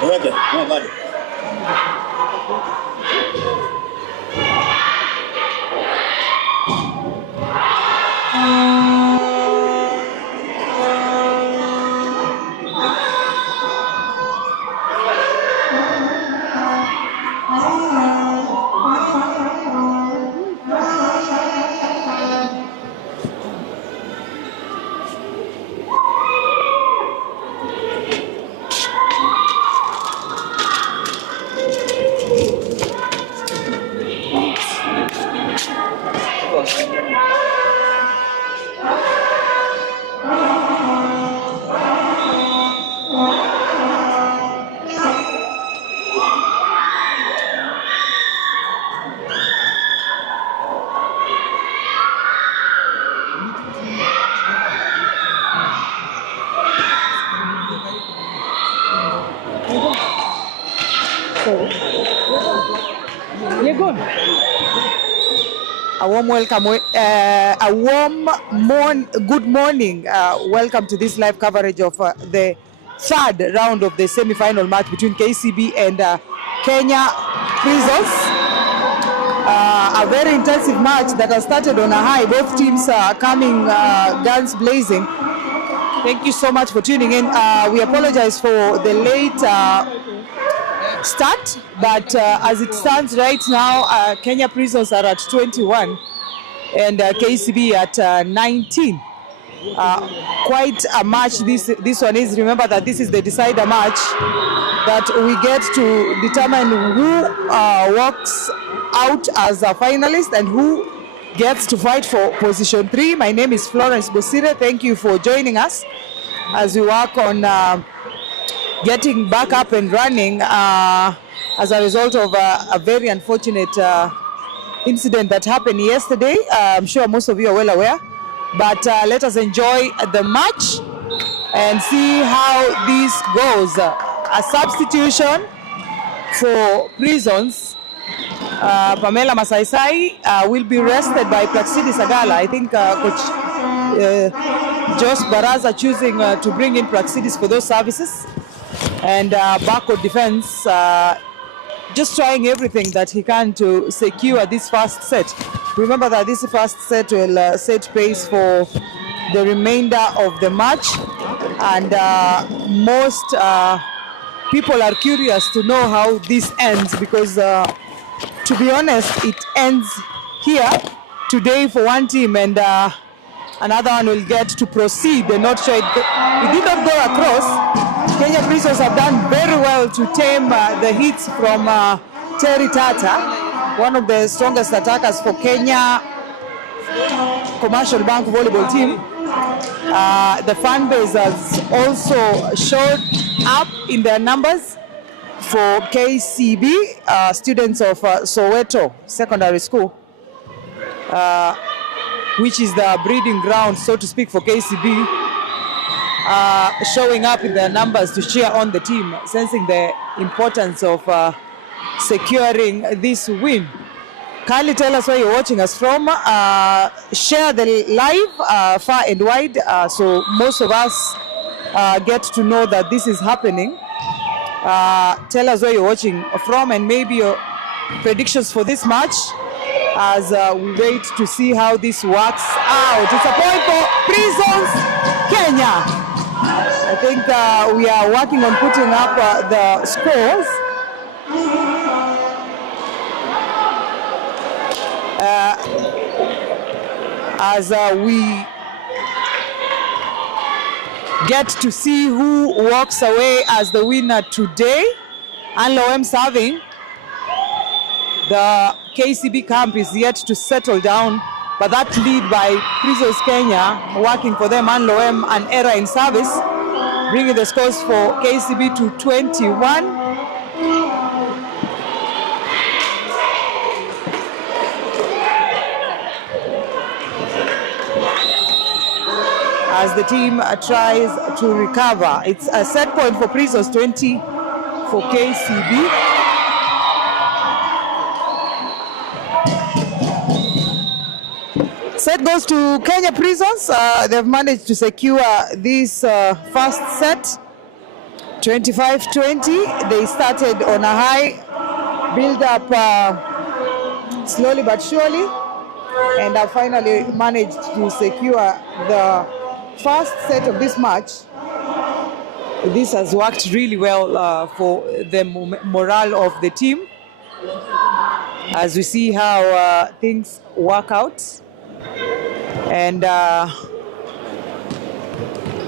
Weka, no bado. A warm welcome, good morning. Welcome to this live coverage of the third round of the semi-final match between KCB and Kenya Prisons. A very intensive match that has started on a high. Both teams are coming guns blazing. Thank you so much for tuning in. We apologize for the late start, but as it stands right now, Kenya Prisons are at 21 and KCB at 19. Quite a match this one is. Remember that this is the decider match that we get to determine who walks out as a finalist and who gets to fight for position 3. My name is Florence Bosire. Thank you for joining us as we work on getting back up and running as a result of a very unfortunate incident that happened yesterday. I'm sure most of you are well aware, but let us enjoy the match and see how this goes. A substitution for Prisons. Pamela Masaisai will be rested by Praxidi Sagala. I think Coach Jos Baraza choosing to bring in Praxidis for those services. And backward defense just trying everything that he can to secure this first set. Remember that this first set will set pace for the remainder of the match. And most people are curious to know how this ends because to be honest, it ends here today for one team and another one will get to proceed. They're not sure it did not go across. Kenya Prisons have done very well to tame the hits from Terry Tata, one of the strongest attackers for Kenya Commercial Bank volleyball team. The fan base has also showed up in their numbers for KCB, students of Soweto Secondary School, which is the breeding ground, so to speak, for KCB, showing up in their numbers to cheer on the team, sensing the importance of securing this win. Kindly tell us where you're watching us from. Share the live far and wide so most of us get to know that this is happening. Tell us where you're watching from and maybe your predictions for this match as we wait to see how this works out. It's a point for Prisons, Kenya. I think we are working on putting up the scores. As we get to see who walks away as the winner today. And Loem serving. The KCB camp is yet to settle down, but that lead by Prisons Kenya working for them, and Loem an error in service, bringing the scores for KCB to 21. As the team tries to recover. It's a set point for Prisons, 20 for KCB. Set goes to Kenya Prisons. They've managed to secure this first set, 25-20. They started on a high, build up slowly but surely, and have finally managed to secure the first set of this match. This has worked really well for the morale of the team as we see how things work out, and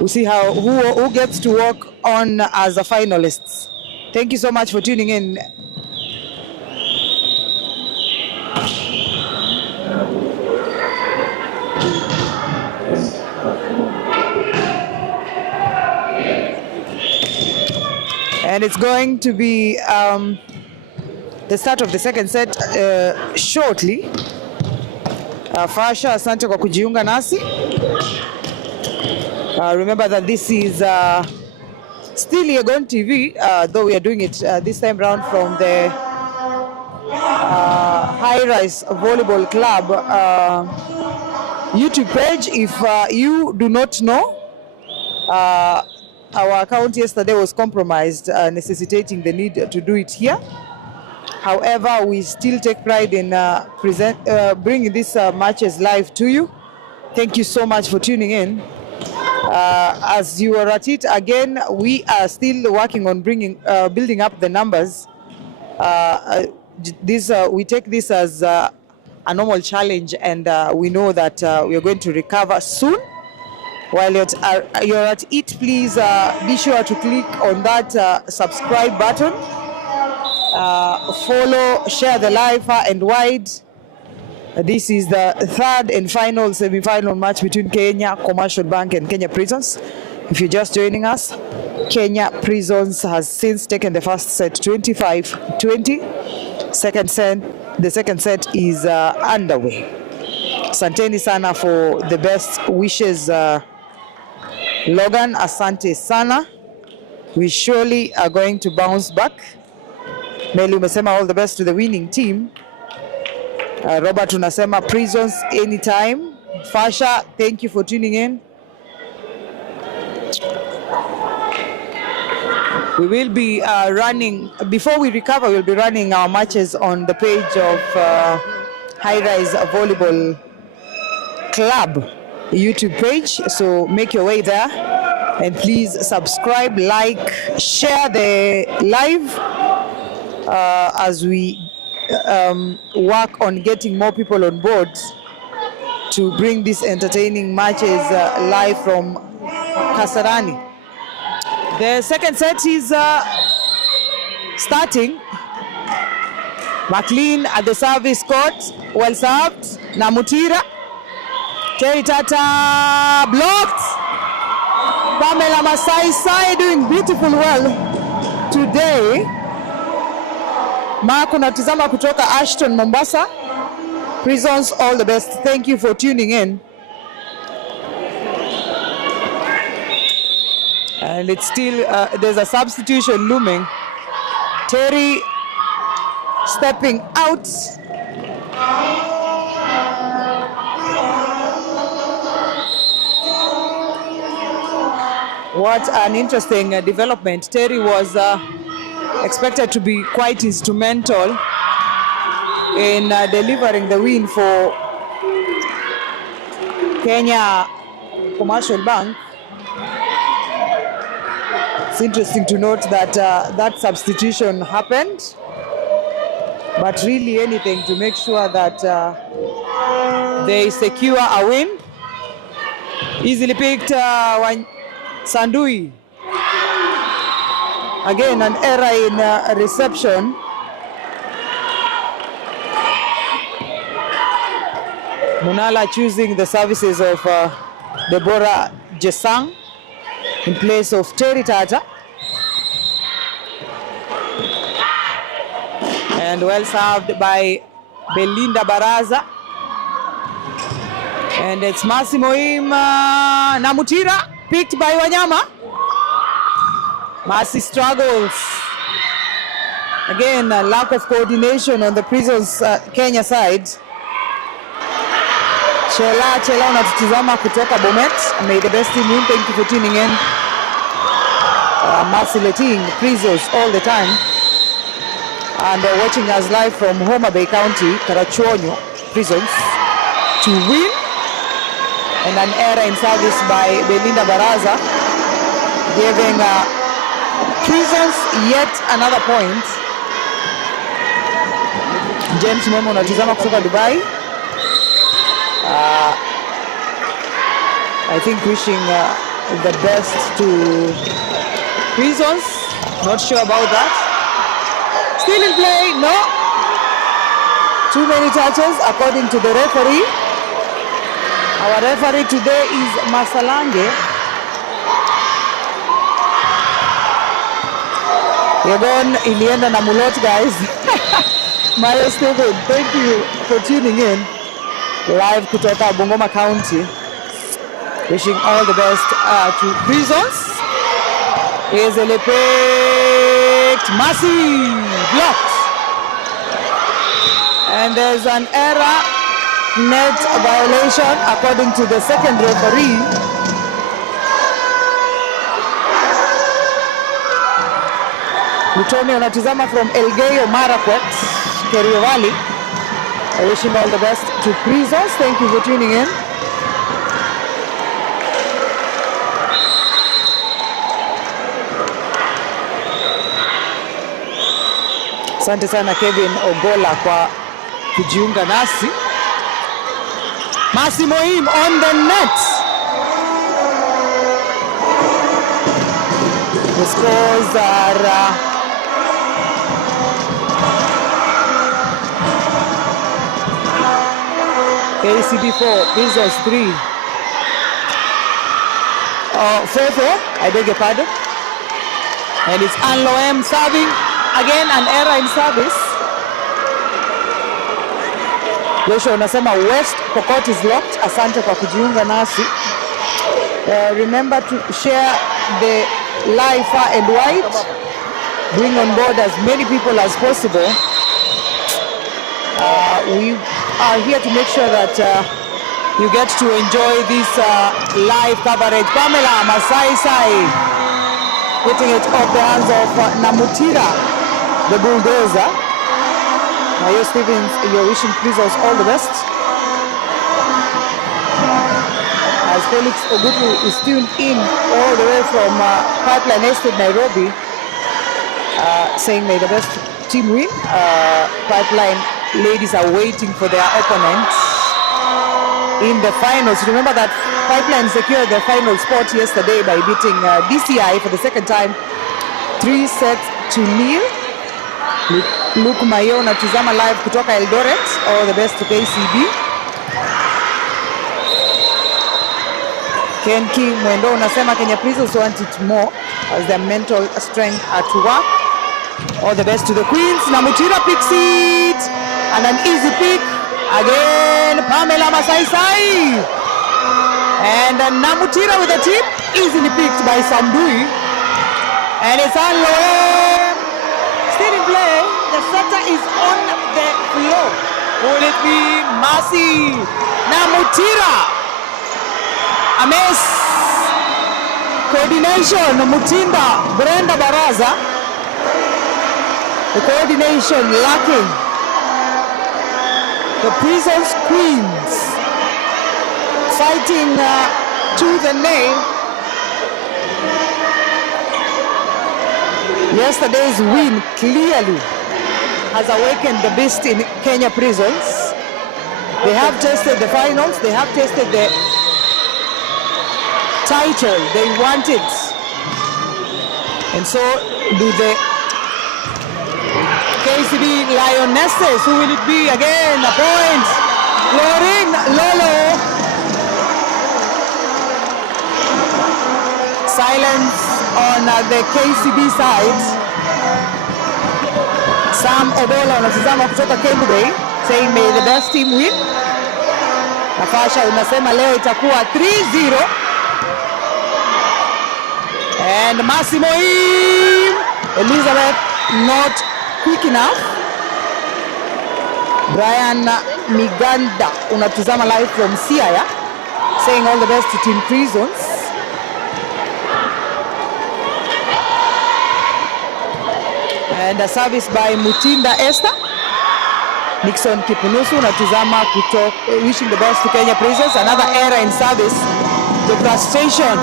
we'll see how who gets to work on as the finalists. Thank you so much for tuning in. And it's going to be the start of the second set shortly. Fasha, asante kwa kujiunga nasi. Remember that this is still Yegon TV, though we are doing it this time round from the High Rise Volleyball Club YouTube page. If you do not know, our account yesterday was compromised, necessitating the need to do it here. However, we still take pride in bringing these matches live to you. Thank you so much for tuning in. As you are at it again, we are still working on building up the numbers. We take this as a normal challenge, and we know that we are going to recover soon. While you're at it, please be sure to click on that subscribe button. Follow, share the live far and wide. This is the third and final semi-final match between Kenya Commercial Bank and Kenya Prisons. If you're just joining us, Kenya Prisons has since taken the first set 25-20. The second set is underway. Asanteni sana for the best wishes, Logan. Asante sana. We surely are going to bounce back. Meli umesema all the best to the winning team. Robert unasema Prisons anytime. Fasha, thank you for tuning in. We will be running, before we recover, we'll be running our matches on the page of High Rise Volleyball Club YouTube page. So make your way there and please subscribe, like, share the live as we work on getting more people on board to bring these entertaining matches live from Kasarani. The second set is starting. McLean at the service court, well served. Namutira, Terry Tata blocked. Pamela Masai Sai doing beautiful well today. Mark unatizama kutoka Ashton, Mombasa. Prisons, all the best. Thank you for tuning in. And it's still, there's a substitution looming. Terry stepping out. What an interesting development. Terry was expected to be quite instrumental in delivering the win for Kenya Commercial Bank. It's interesting to note that that substitution happened, but really anything to make sure that they secure a win. Easily picked Sandui. Again, an error in reception. Munala choosing the services of Deborah Jesang in place of Terry Tata. And well served by Belinda Baraza. And it's Massimo Namutira, picked by Wanyama. Masi struggles. Again, a lack of coordination on the Prisons Kenya side. Chela unatutizama kutoka Bomet. May the best team win. Thank you for tuning in. Marceleting Prisons all the time. And watching us live from Homa Bay County, Karachuonyo Prisons to win. And an error in service by Belinda Baraza, giving Prisons yet another point. James Momo unatizama kutoka Dubai. I think wishing the best to Prisons. Not sure about that. Still in play, no. Too many touches according to the referee. Our referee today is Masalange. Yegon ilienda na mulot, guys. Mario Steven, thank you for tuning in. Live kutoka Bungoma County. Wishing all the best to Prisons. Here's a picked. Masi blocked. And there's an error. Net violation according to the second referee. Lutomi unatizama from Elgeyo Marakwet. Kerio Valley. Wishing all the best to Prisons. Thank you for tuning in. Asante sana Kevin Ogola kwa kujiunga nasi. Massimo Im on the net. The scores are KCB 4, Prisons 3. 4-4, I beg your pardon. And it's Anloem serving. Again, an error in service. Joshua unasema West Pokot is locked. Asante kwa kujiunga nasi. Remember to share the live far and wide. Bring on board as many people as possible. We are here to make sure that you get to enjoy this live coverage. Pamela Masai Sai getting it off the hands of Namutira, the bulldozer. Mayo Stevens, you're wishing Prisons all the best. As Felix Ogutu is tuned in all the way from Pipeline Estate, Nairobi, saying may the best team win. Pipeline ladies are waiting for their opponents in the finals. Remember that Pipeline secured the final spot yesterday by beating DCI for the second time, 3-0. Luke Mayo natizama live kutoka Eldoret. All the best to KCB. Ken King Mwendo unasema Kenya Prisons want it more as their mental strength at work. All the best to the Queens. Namutira picks it and an easy pick again. Pamela Masai Sai and Namutira with the tip, easily picked by Samdui, and it's Anloem still in play. The setter is on the floor. Will it be Masi Namutira? A miss. Coordination, Mutinda, Brenda Baraza. The coordination lacking. The Prisons Queens fighting tooth and nail. Yesterday's win clearly has awakened the beast in Kenya Prisons. They have tasted the finals, they have tasted the title they wanted, and so do the KCB Lionesses. Who will it be again? A point. Lauren Lolo. Silence on the KCB side. Sam Obola anasema kutoka Kembu Bay saying may the best team win. Nafasha unasema leo itakuwa 3-0. And Massimo Im. Elizabeth not quick enough. Brian Miganda unatuzama live from Siaya saying all the best to Team Prisons. And a service by Mutinda Esther. Nixon Kipunusu unatuzama wishing the best to Kenya Prisons. Another error in service. The frustration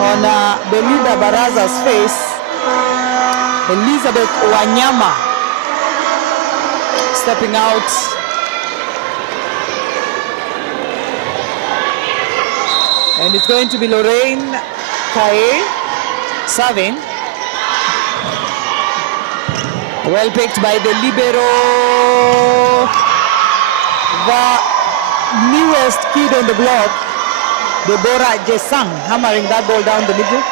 on Belinda Baraza's face. Elizabeth Wanyama stepping out. And it's going to be Lorraine Kaye serving. Well picked by the libero. The newest kid on the block, Deborah Jesang, hammering that ball down the middle.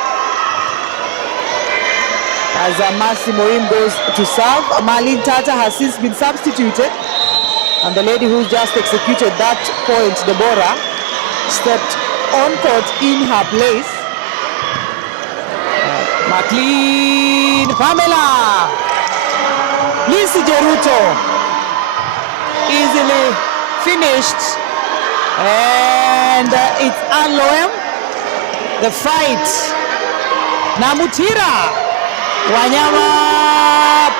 As Massimo Im goes to serve, Marlene Tata has since been substituted. And the lady who just executed that point, Deborah, stepped on court in her place. McLean, Pamela, Lisi Jeruto, easily finished. And it's Anloem, the fight. Namutira, Wanyama,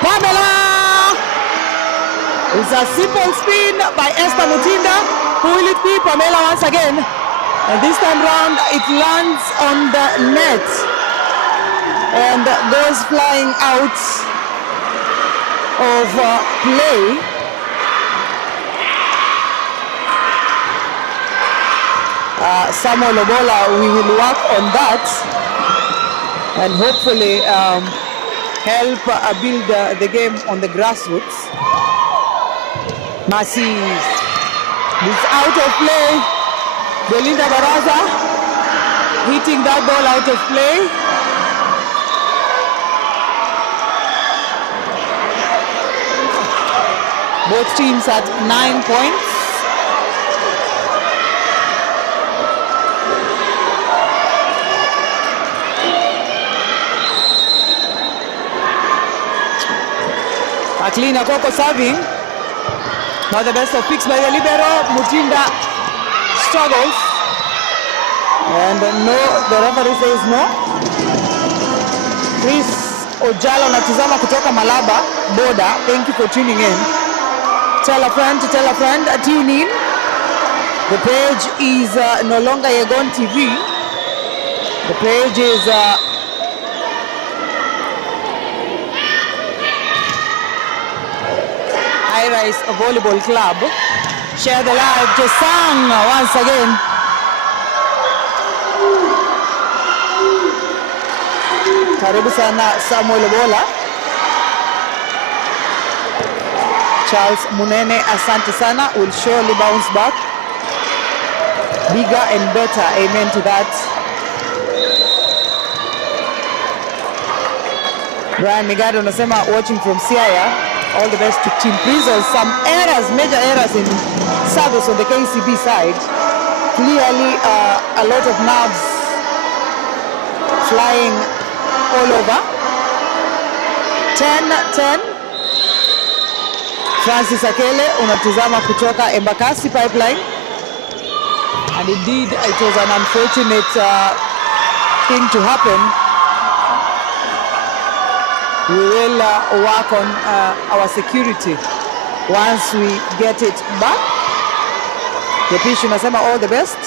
Pamela, It's a simple spin by Esther Mutinda. Who will it be? Pamela once again. And this time round, it lands on the net and goes flying out of play. Samuel Obola, we will work on that and hopefully help build the game on the grassroots. Mercy is out of play. Belinda Baraza hitting that ball out of play. Both teams at 9 points. Aklina Koko serving. Not the best of picks by the libero. Mutinda struggles. And no, the referee says no. Chris Ojalo natizama kutoka Malaba Boda. Thank you for tuning in. Tell a friend to tell a friend. Tune in. The page is no longer Yegon TV. The page is High-Rise Volleyball Club. Share the live. Josang once again. Karibu sana Samuel Obola. Charles Munene, asante sana. Will surely bounce back. Bigger and better. Amen to that. Brian Migado unasema watching from Siaya. All the best to Team Prisons. Some errors, major errors in service on the KCB side. Clearly a lot of nerves flying all over. 10-10. Francis Akele unatizama kutoka Embakasi Pipeline. And indeed it was an unfortunate thing to happen. We will work on our security once we get it back. The pitch unasema all the best.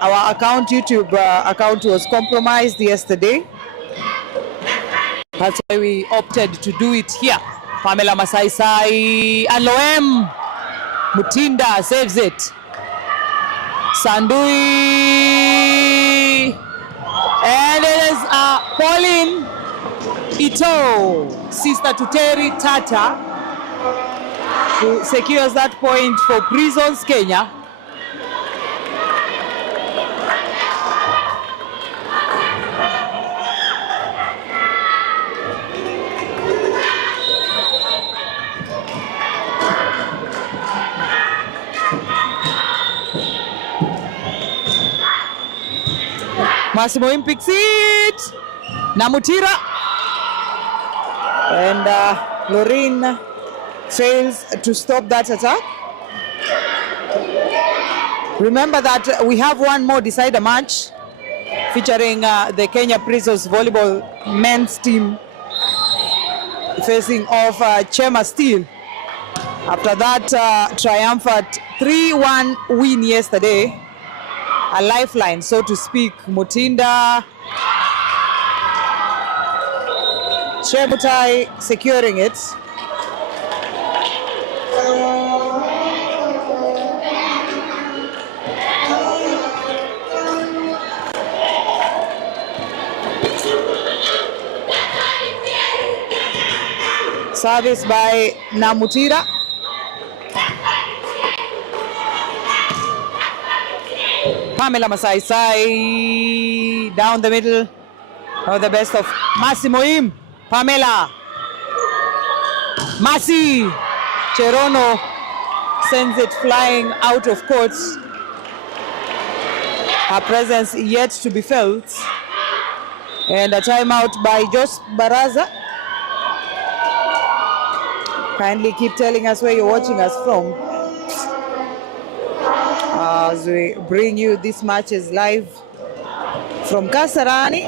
Our account, YouTube account was compromised yesterday. That's why we opted to do it here. Pamela Masai and Loem Mutinda saves it. Sandui. And it is Pauline Ito, sister to Terry Tata, who secures that point for Prisons Kenya. Massimo picks it. Namutira. And Lorraine fails to stop that attack. Remember that we have one more decider match featuring the Kenya Prisons volleyball men's team facing off Chema Steel. After that triumphant 3-1 win yesterday. A lifeline, so to speak. Mutinda, Chebutai securing it. Service by Namutira. Pamela Masai down the middle. Oh, the best of Massimo. Pamela. Masi. Cherono sends it flying out of court. Her presence yet to be felt. And a timeout by Jos Baraza. Kindly keep telling us where you're watching us from, as we bring you these matches live from Kasarani.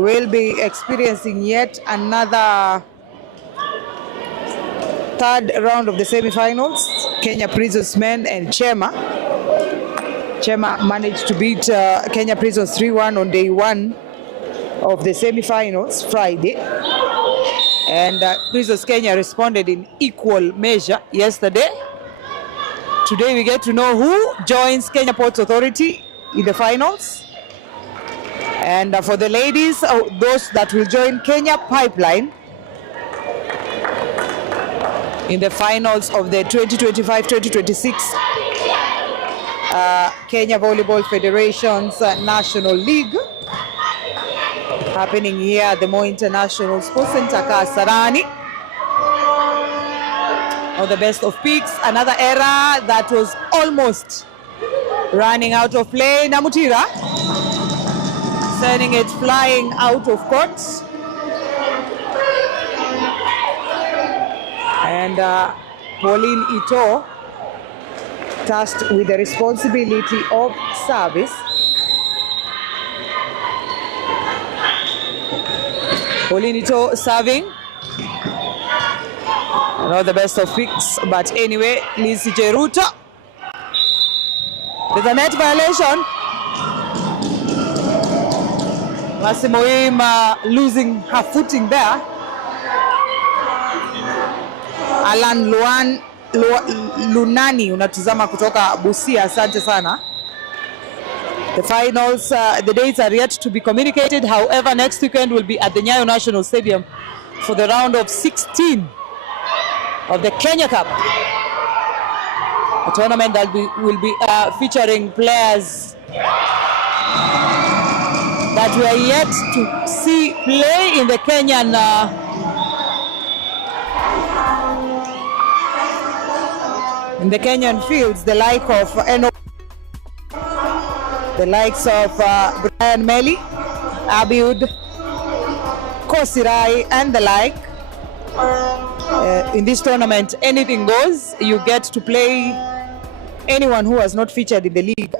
will be experiencing yet another third round of the semifinals. Kenya Prisons men and Chema. Chema managed to beat Kenya Prisons 3-1 on day one of the semifinals, Friday. And Prisons Kenya responded in equal measure yesterday. Today we get to know who joins Kenya Ports Authority in the finals. And for the ladies, those that will join Kenya Pipeline in the finals of the 2025-2026 Kenya Volleyball Federation's National League, happening here at the Moi International Sports Center, Kasarani. All the best of picks. Another era that was almost running out of play. Namutira sending it flying out of court. And Pauline Ito tasked with the responsibility of service. Pauline Ito serving. Not the best of picks, but anyway, Lizzie Jeruto. There's a net violation. Masimoim losing her footing there. Alan Lunani unatizama kutoka Busia, asante sana. The finals, the dates are yet to be communicated. However, next weekend will be at the Nyayo National Stadium for the round of 16 of the Kenya Cup, a tournament that will be featuring players that we are yet to see play in the Kenyan fields, the like of the likes of Brian Meli, Abiud, Kosirai, and the like. In this tournament, anything goes. You get to play anyone who has not featured in the league.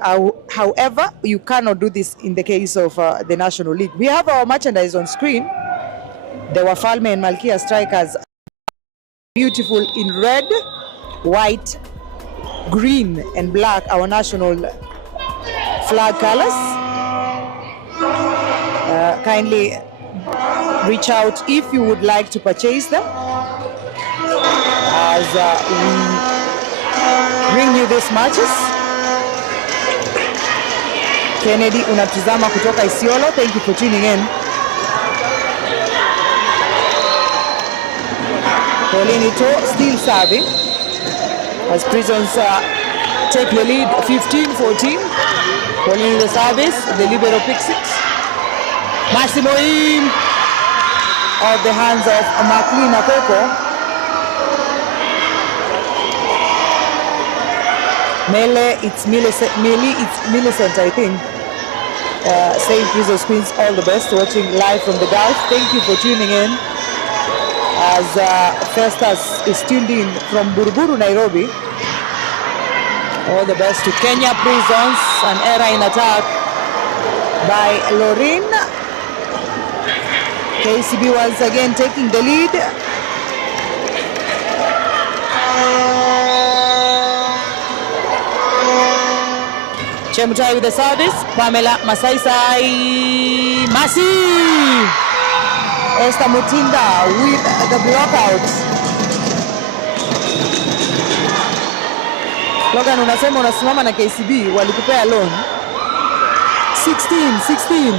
However, you cannot do this in the case of the National League. We have our merchandise on screen. The Wafalme and Malkia strikers, beautiful in red, white, green, and black, our national flag colors. Kindly reach out if you would like to purchase them, as we bring you these matches. Kennedy unatizama kutoka Isiolo, thank you for tuning in. Pauline Ito still serving as Prisons take the lead 15-14. Pauline the service, the libero picks it. Massimo in of the hands of Maclean Akoko. Mele, it's Millicent, I think. Saying Prisons Queens all the best, watching live from the Gulf. Thank you for tuning in. As Festus is tuned in from Buruburu, Nairobi. All the best to Kenya Prisons. An error in attack by Lorraine. KCB once again taking the lead. Chemutai with the service. Pamela Masaisai. Masi. Esther Mutinda with the blockout. Logan, unasema unasimama na KCB, walikupea loan. 16.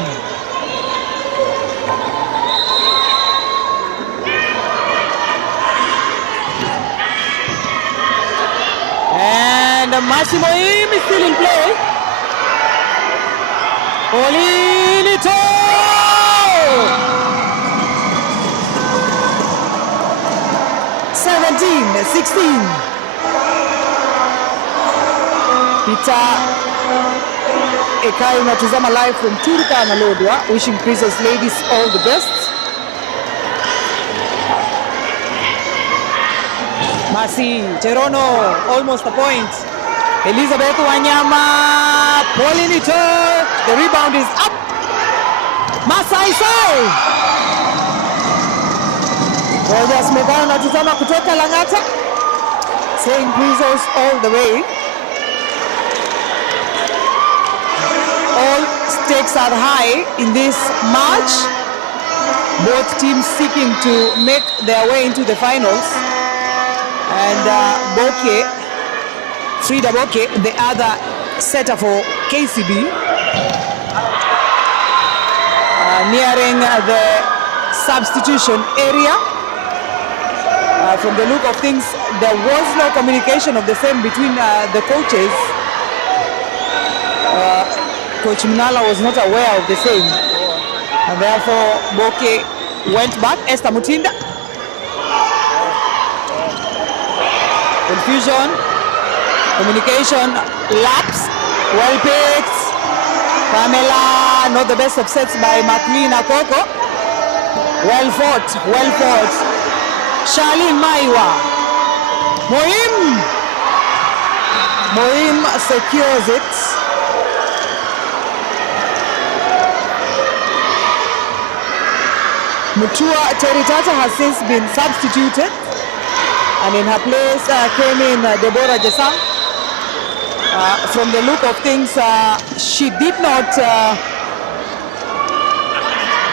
And Massimo is still in play. Pauline Ito! 17-16. Peter Ekai unatazama live from Turkana Lodwar, wishing Prisons ladies all the best. Masi Cherono, almost a point. Elizabeth Wanyama, Pauline Ito, the rebound is up. Masai Masaisai. Rogers Megano natizama kutoka Lang'ata. Saying Prisons all the way. All stakes are high in this match. Both teams seeking to make their way into the finals. And Frida Boke, the other setter for KCB, nearing the substitution area. From the look of things, there was no communication of the same between the coaches. Coach Mnala was not aware of the same, and therefore Boke went back. Esther Mutinda. Confusion, communication lapse, well picked. Pamela, not the best of sets by Maclean Akoko. Well fought, well fought. Charlene Maiwa. Moim secures it. Mutua Teritata has since been substituted. And in her place came in Deborah Jesam. From the look of things, she did not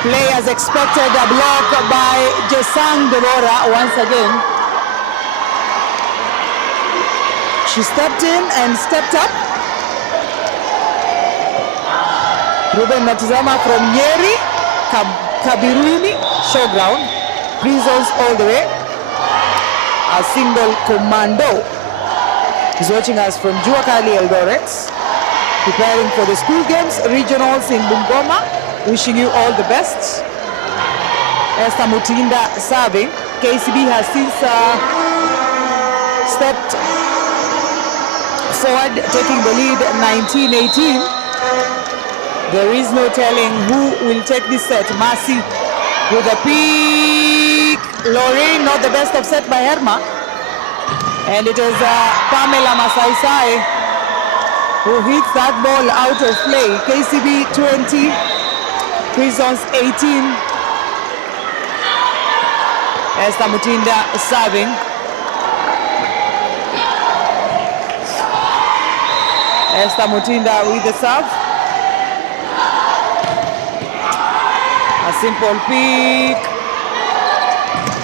play as expected. A block by Jesam Deborah once again. She stepped in and stepped up. Ruben Natizama from Nyeri, Kabiruini, showground. Prisons all the way. A single commando is watching us from Juakali Eldoret, preparing for the school games, regionals in Bungoma. Wishing you all the best. Esther Mutinda serving. KCB has since stepped forward, taking the lead 19-18. There is no telling who will take this set. Mercy with a peak. Lorraine, not the best of set by Herma. And it is Pamela Masaisai who hits that ball out of play. KCB 20, Prisons 18. Esther Mutinda serving. Esther Mutinda with the serve. A simple pick.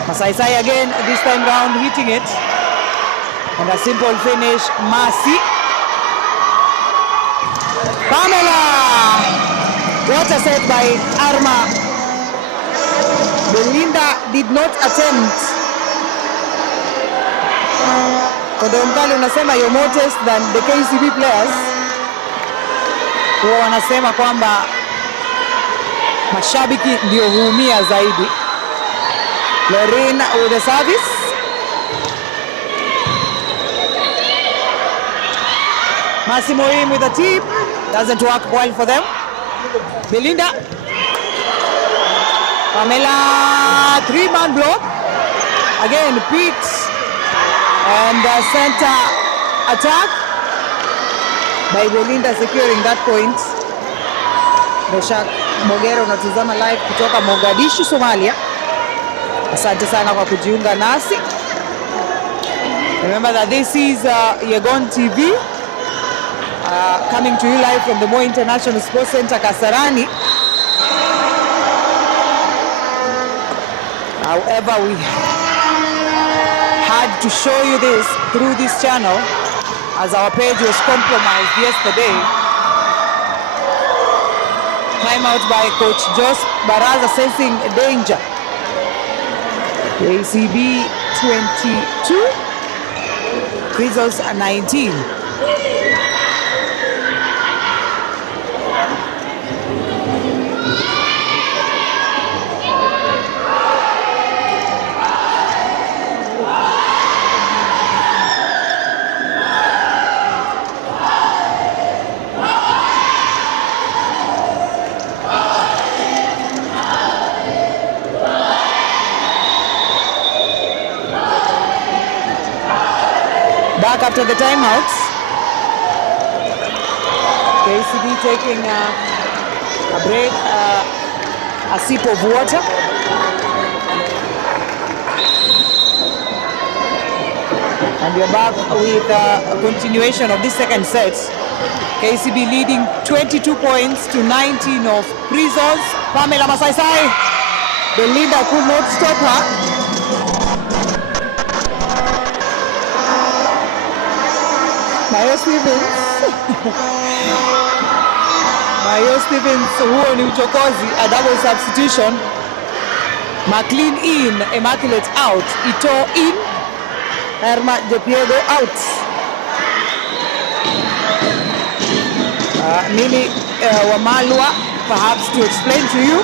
Masaisai again, this time round hitting it. And a simple finish, Mercy. Pamela! What a set by Arma. Belinda did not attempt. Kodomkali unasema you're more test than the KCB players. Huwa wanasema kwamba mashabiki ndio huumia zaidi. Lorraine with the service. Massimo with the tip. Doesn't work well for them. Belinda. Pamela, 3-man block. Again, Pete. And the center attack by Belinda securing that point. Meshak Mogero unatazama live kutoka Mogadishu, Somalia. Asante sana kwa kujiunga nasi. Remember that this is Yegon TV, coming to you live from the Moi International Sports Center, Kasarani. However, we had to show you this through this channel as our page was compromised yesterday. Timeout by Coach Jos Baraza sensing danger. KCB 22, Prisons 19. Back after the timeouts. KCB taking a break a sip of water. And we are back with a continuation of this second set. KCB leading 22 points to 19 of Prisons. Pamela Masaisai, the leader, could not stop her. Mayo Stevens, huo ni uchokozi, a double substitution. McLean in, Immaculate out, Ito in, Herma De Piego out. Mili Wamalwa, perhaps to explain to you,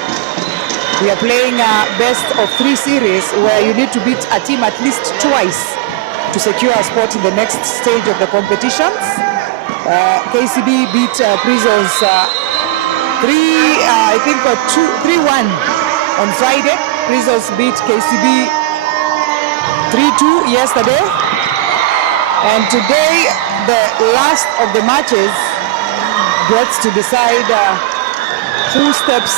we are playing a best of 3 series where you need to beat a team at least twice to secure a spot in the next stage of the competitions. KCB beat Prisons 3-1 on Friday. Prisons beat KCB 3-2 yesterday. And today, the last of the matches gets to decide who steps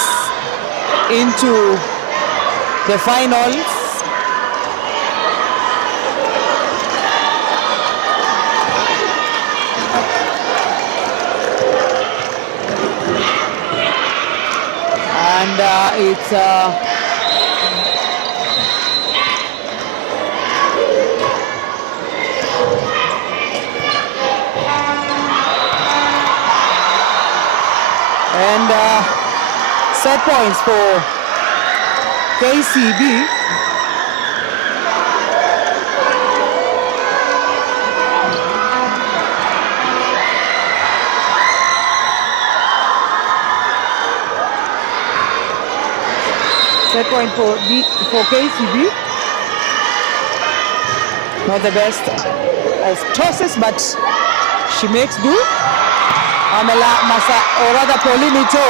into the finals. And it's set points for KCB. Set point for KCB. Not the best of tosses, but she makes do. Amela Masa, or rather Pauline Ito,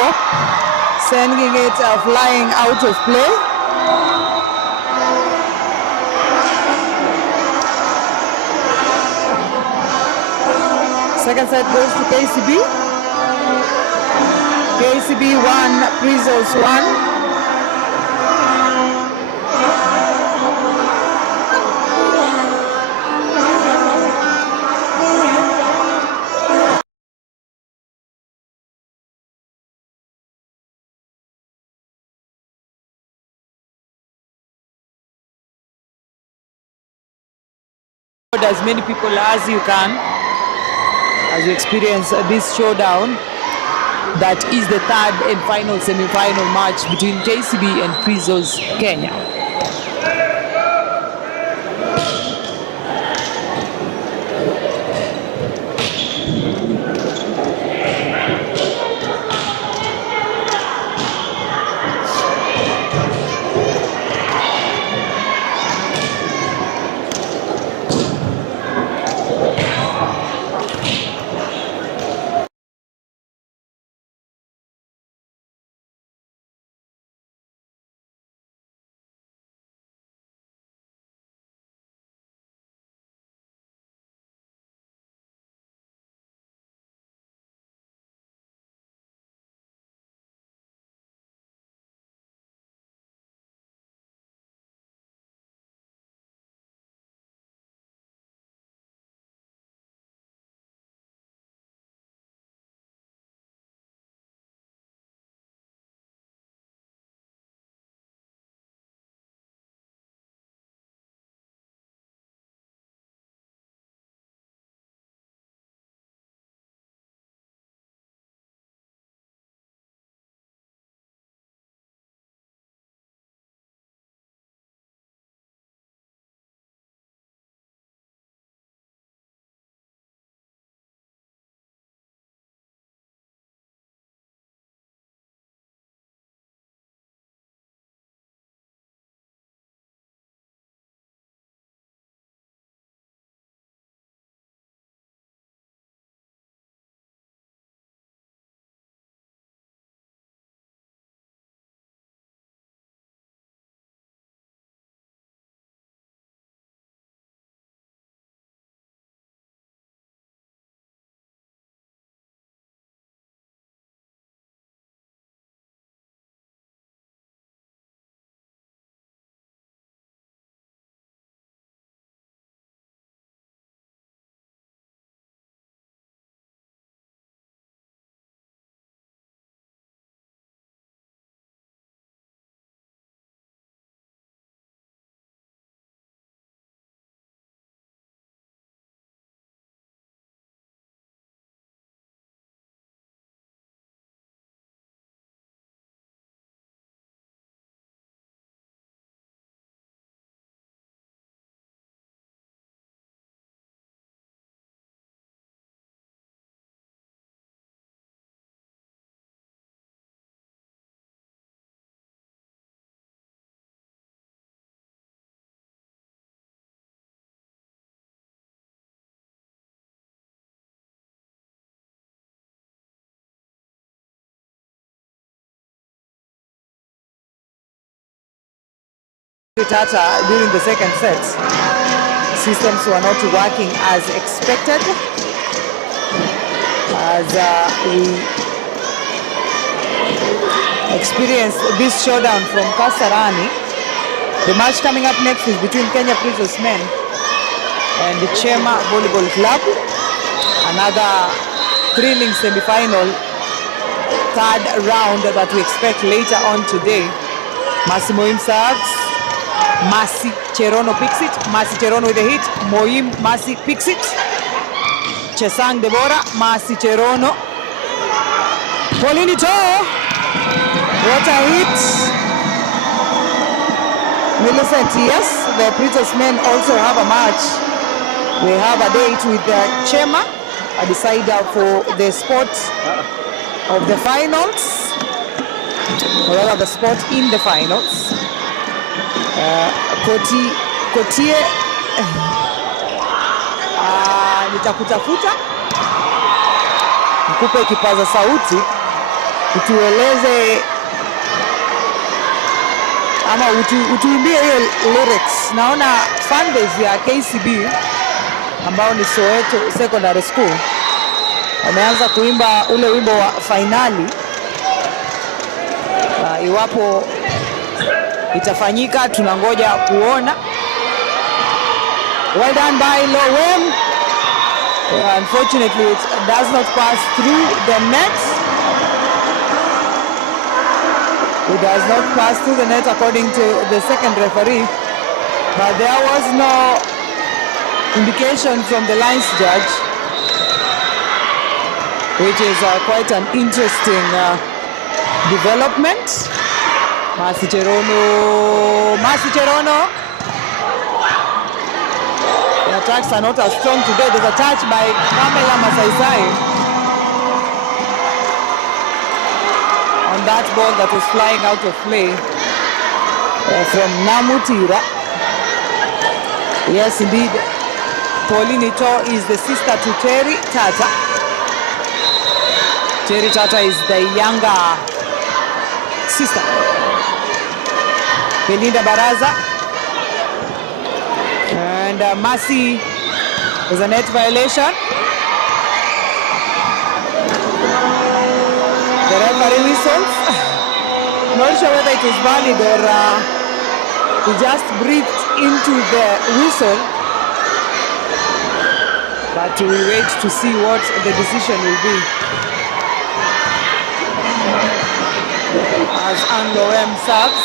sending it flying out of play. Second set goes to KCB. KCB 1, Prisons 1. As many people as you can, as you experience this showdown that is the third and final semi-final match between KCB and Prisons Kenya. Tata during the second set. Systems were not working as expected. As we experienced this showdown from Kasarani. The match coming up next is between Kenya Prisons Men and the Chema Volleyball Club. Another thrilling semi-final, third round that we expect later on today. Masi Moim serves. Masi Cherono picks it. Masi Cherono with a hit. Moim, Masi picks it. Chesang Deborah, Masi Cherono. Paulinito. What a hit. Millicent, yes, the Prisons Men also have a match. They have a date with Chema, a decider for the spot of the finals, or rather the spot in the finals. Kotie nitakutafuta nikupe kipaza sauti utueleze ama utuimbie hiyo lyrics. Naona fanbase ya KCB ambao ni Soweto Secondary School wameanza kuimba ule wimbo wa finali. Iwapo itafanyika tunangoja kuona. Well done by Lowem. Unfortunately it does not pass through the net. It does not pass through the net according to the second referee, but there was no indication from the lines judge, which is quite an interesting development. Masi Cherono. The attacks are not as strong today. There's a touch by Pamela Masaisai on that ball that was flying out of play from Namutira. Yes, indeed. Paulinito is the sister to Terry Tata. Terry Tata is the younger sister. Belinda Baraza. And Masi is a net violation. The referee whistles. Not sure whether it was valid or he just breathed into the whistle. But we wait to see what the decision will be. As Anglo-M serves.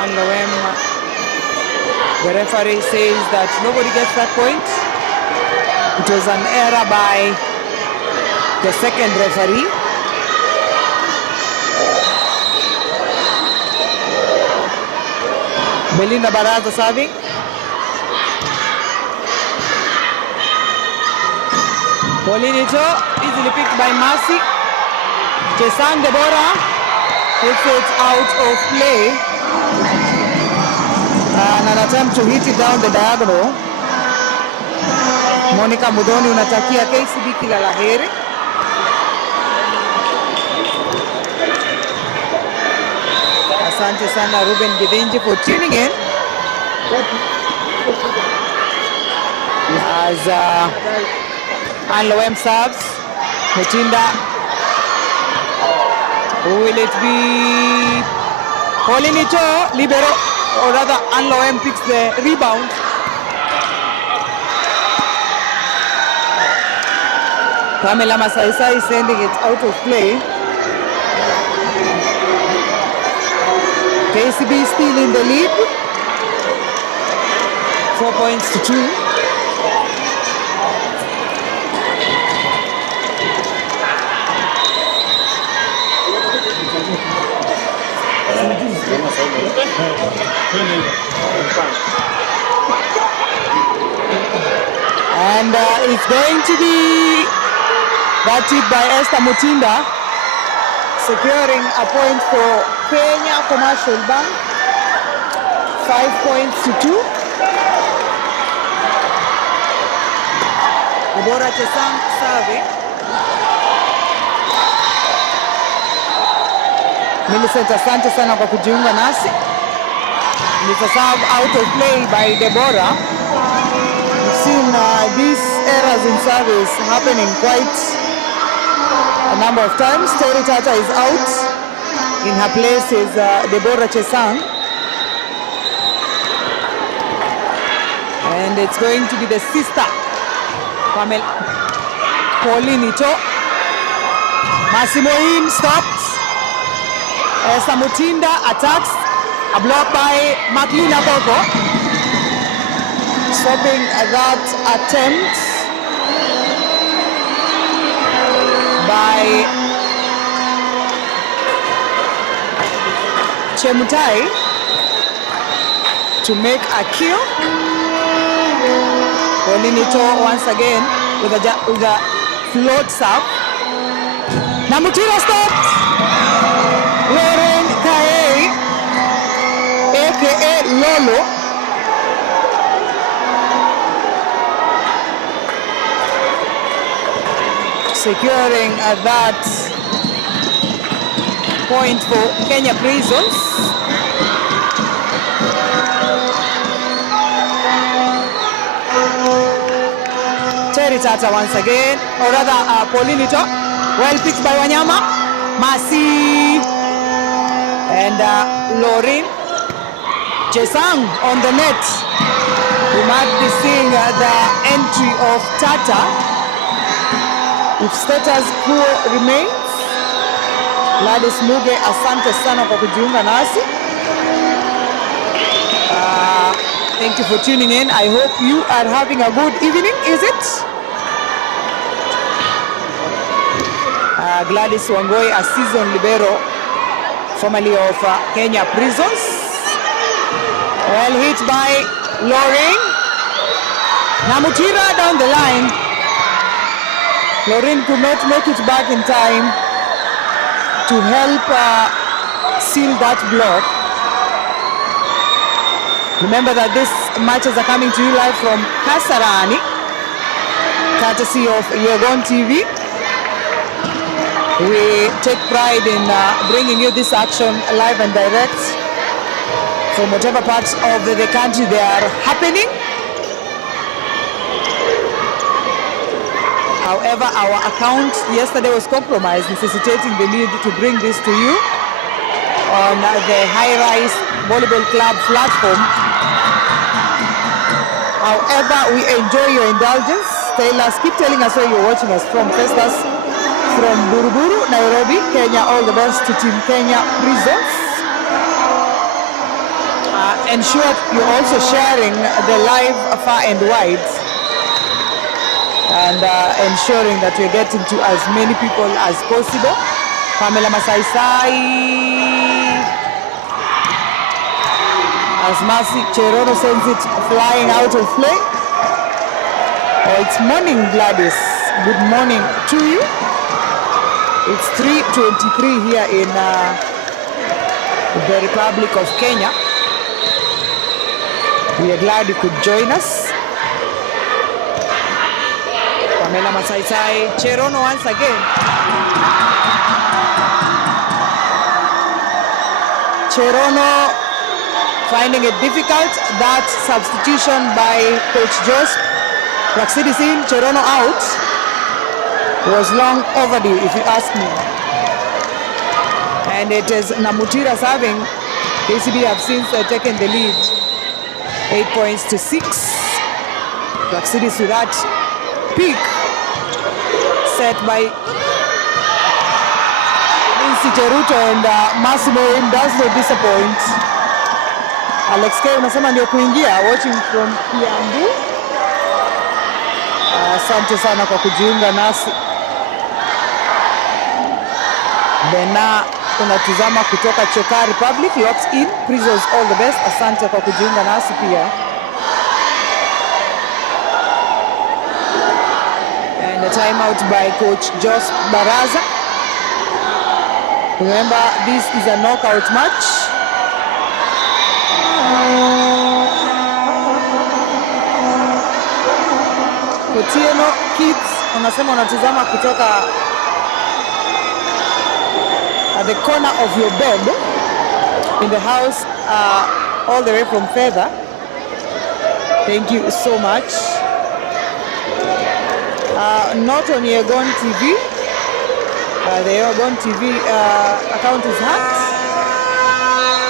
Anglo-M, the referee says that nobody gets that point. It was an error by the second referee. Belinda Baraza serving. Paulinito easily picked by Masi. Chesang Deborah hits it out of play. And an attempt to hit it down the diagonal. Monica Mudoni unatakia KCB kila laheri. Asante sana Ruben Gidenji for tuning in. As Anglo-M serves, Mutinda. Who will it be? Paulinito, libero, or rather Anglo-M picks the rebound. Pamela Masaisai is sending it out of play. KCB still in the lead. 4 points to 2. And it's going to be that tip by Esther Mutinda, securing a point for Kenya Commercial Bank. 5 points to 2. Deborah Chesang serving. Millicent, asante sana kwa kujiunga nasi. It's a serve out of play by Deborah. We've seen these errors in service happening quite a number of times. Terry Tata is out. In her place is Deborah Chesang. And it's going to be the sister, Pauline Ito. Massimo Im stops. Samutinda attacks. A block by Maklina Koko. Stopping that attempt by Chemutai to make a kill. Olinito once again with a float serve. Namutira stops. Lauren Kae, aka Lolo, securing that point for Kenya Prisons. Terry Tata once again, or rather Paulinito, well picked by Wanyama, Masi, and Lauren Chesang on the net. We might be seeing the entry of Tata if status quo remains. Gladys Muge, asante sana kwa kujiunga nasi. Thank you for tuning in. I hope you are having a good evening, is it? Gladys Wangoi, a seasoned libero, formerly of Kenya Prisons. Well hit by Lauren. Namutira down the line. Lauren could not make it back in time to help seal that block. Remember that these matches are coming to you live from Kasarani, courtesy of Yegon TV. We take pride in bringing you this action live and direct from whatever parts of the country they are happening. However, our account yesterday was compromised, necessitating the need to bring this to you on the High Rise Volleyball Club platform. However, we enjoy your indulgence. Keep telling us where you're watching us from. First us from Buruburu, Nairobi, Kenya. All the best to Team Kenya Prisons. Ensure you're also sharing the live far and wide, and ensuring that we're getting to as many people as possible. Pamela Masaisai. As Mercy Cherono sends it flying out of play. Oh, it's morning, Gladys. Good morning to you. It's 3:23 here in the Republic of Kenya. We are glad you could join us. Pamela Masaisai, Cherono once again. Cherono finding it difficult. That substitution by Coach Jos Praxidisin, Cherono out, was long overdue, if you ask me. And it is Namutira serving. KCB have since taken the lead, 8 points to 6. Praxidis with that peak set by Lindsay Cheruto, and Massimo Im does not disappoint. Alex K unasema ndio kuingia, watching from Kiambu. Asante sana kwa kujiunga nasi. Bena unatuzama kutoka Choka Republic, locked in. Prisons all the best. Asante kwa kujiunga nasi pia. And a timeout by Coach Jos Baraza. Remember, this is a knockout match. Otieno Kids unasema unatizama kutoka at the corner of your bed in the house, all the way from Feather. Thank you so much. Not on Yegon TV. The Yegon TV account is hacked.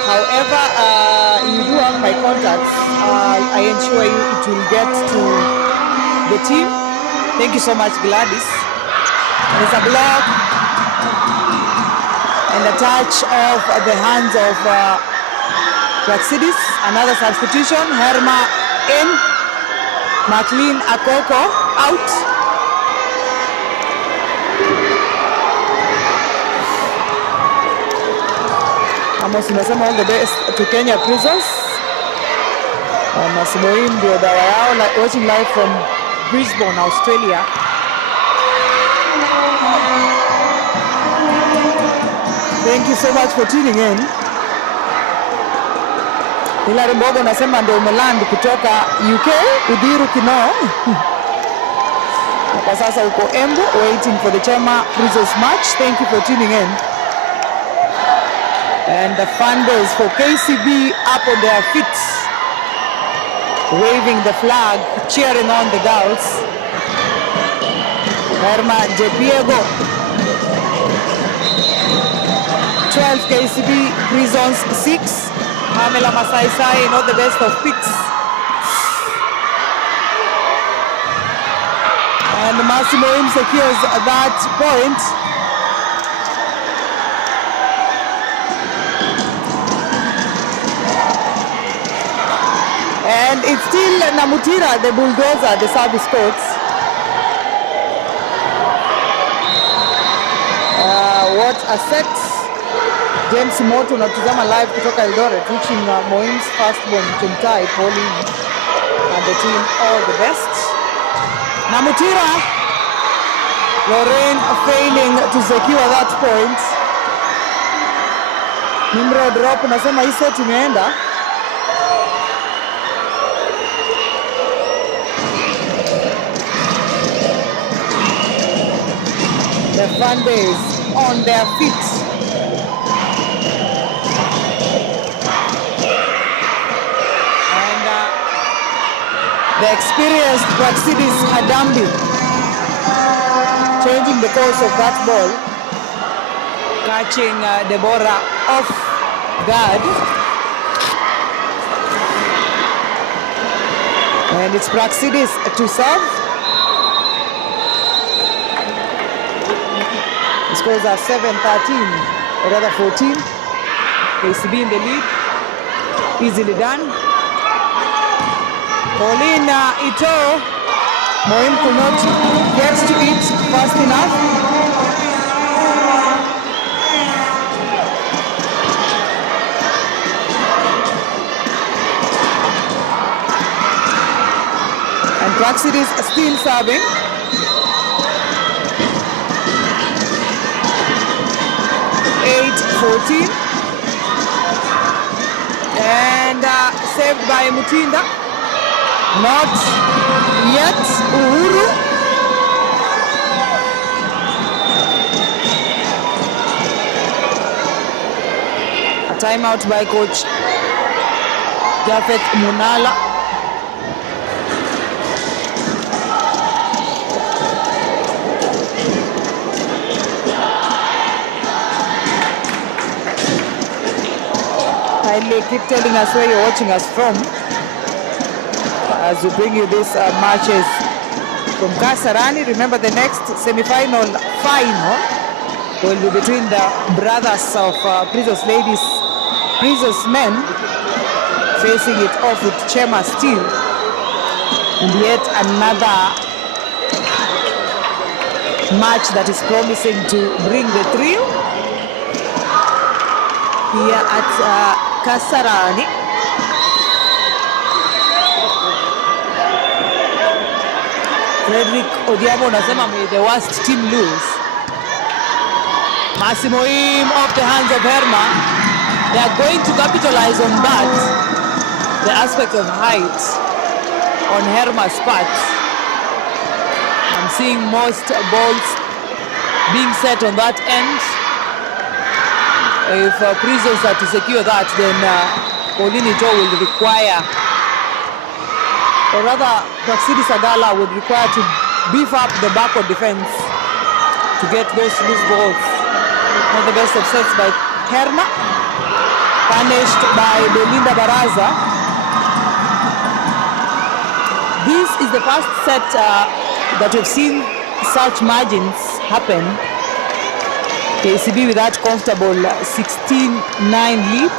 However, you do have my contacts. I ensure you it will get to the team. Thank you so much, Gladys. There's a block and a touch of the hands of Praxidis. Another substitution. Herma in. McLean Akoko out. Amos unasema all the best to Kenya Prisons. Masimoim ndio dawa yao, watching live from Brisbane, Australia. Thank you so much for tuning in. Hilary Mbogo unasema ndio umeland kutoka UK, Udhiru Kino. Kwa sasa uko Embu waiting for the Chema Prisons match. Thank you for tuning in. And the fan base for KCB up on their feet, waving the flag, cheering on the girls. Herma Jepiego. 12 KCB Prisons 6. Pamela Masai Sai, not the best of picks. And Massimo Im secures that point. And it's still Namutira, the bulldozer, the service courts. What a set. James Moto unatuzama live kutoka Eldoret, reaching Moim's firstborn Chumtai, Pauline, and the team all the best. Namutira, Lorraine failing to secure that point. Nimrod Drop unasema hii set imeenda. The fan base on their feet. And the experienced Praxidis Adambi changing the course of that ball, catching Deborah off guard. And it's Praxidis to serve. The scores are 7-13, or rather 14. KCB in the lead. Easily done. Paulina Ito. Moim could not get to it fast enough. And Praxidis still serving. And saved by Mutinda. Not yet. Uhuru. A timeout by coach Jafet Munala. Kindly keep telling us where you're watching us from as we bring you these matches from Kasarani. Remember, the next semi-final final will be between the brothers of Prisons Ladies, Prisons Men, facing it off with Chema Steel, and yet another match that is promising to bring the thrill here at Kasarani. Frederick Odiamo unasema may the worst team lose. Massimo Im off the hands of Herma. They are going to capitalize on that, the aspect of height on Herma's part. seeing most balls being set on that end. If Prisons are to secure that, then Paulinito will require, or rather Praxidi Sagala would require to beef up the backward defense to get those loose balls. Not the best of sets by Herna, punished by Belinda Baraza. This is the first set that we've seen such margins happen. KCB with that comfortable 16-9 lead.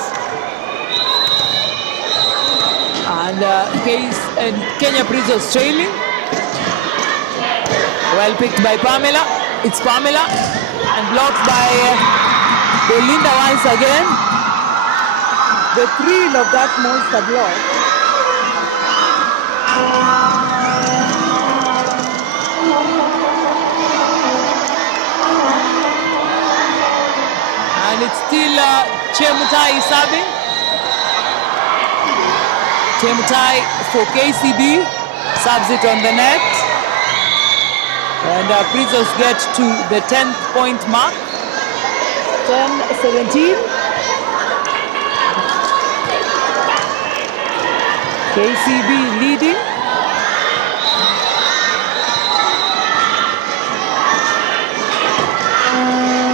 And Kenya Prisons trailing. Well picked by Pamela. It's Pamela. And blocked by Belinda once again. The thrill of that monster block. And it's still Chemutai serving. Chemutai for KCB serves it on the net. And Prisons get to the 10th point mark. 10-17. KCB leading.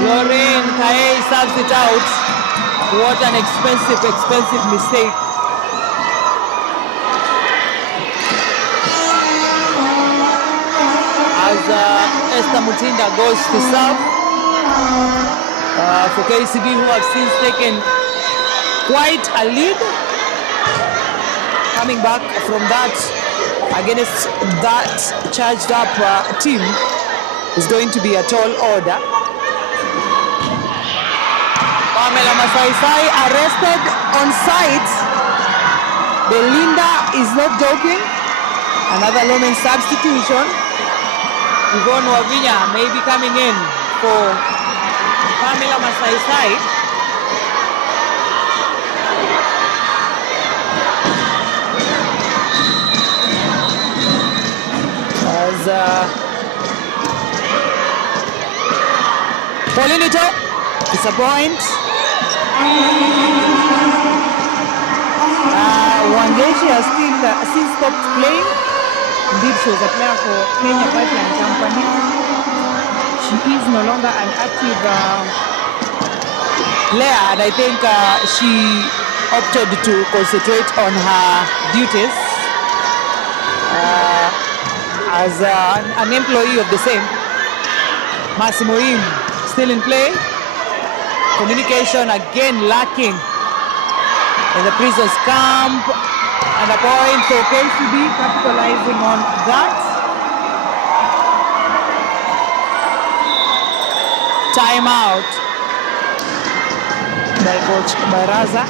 Lorraine Kaye serves it out. What an expensive mistake. As Esther Mutinda goes to serve for KCB, who have since taken quite a lead. Coming back from that against that charged up team is going to be a tall order. Pamela Masaisai arrested on site. Belinda is not joking. Another Lomen substitution. Yvonne Wavinya may be coming in for Pamela Masaisai. As Paulinito disappoint. Wangeshi has still stopped playing. Indeed, she was a player for Kenya Pipeline Company. She is no longer an active player, and I think she opted to concentrate on her duties as an employee of the same. Massimo Im still in play. Communication again lacking in the Prisons camp. And a point for KCB, capitalizing on that. Timeout by Coach Baraza.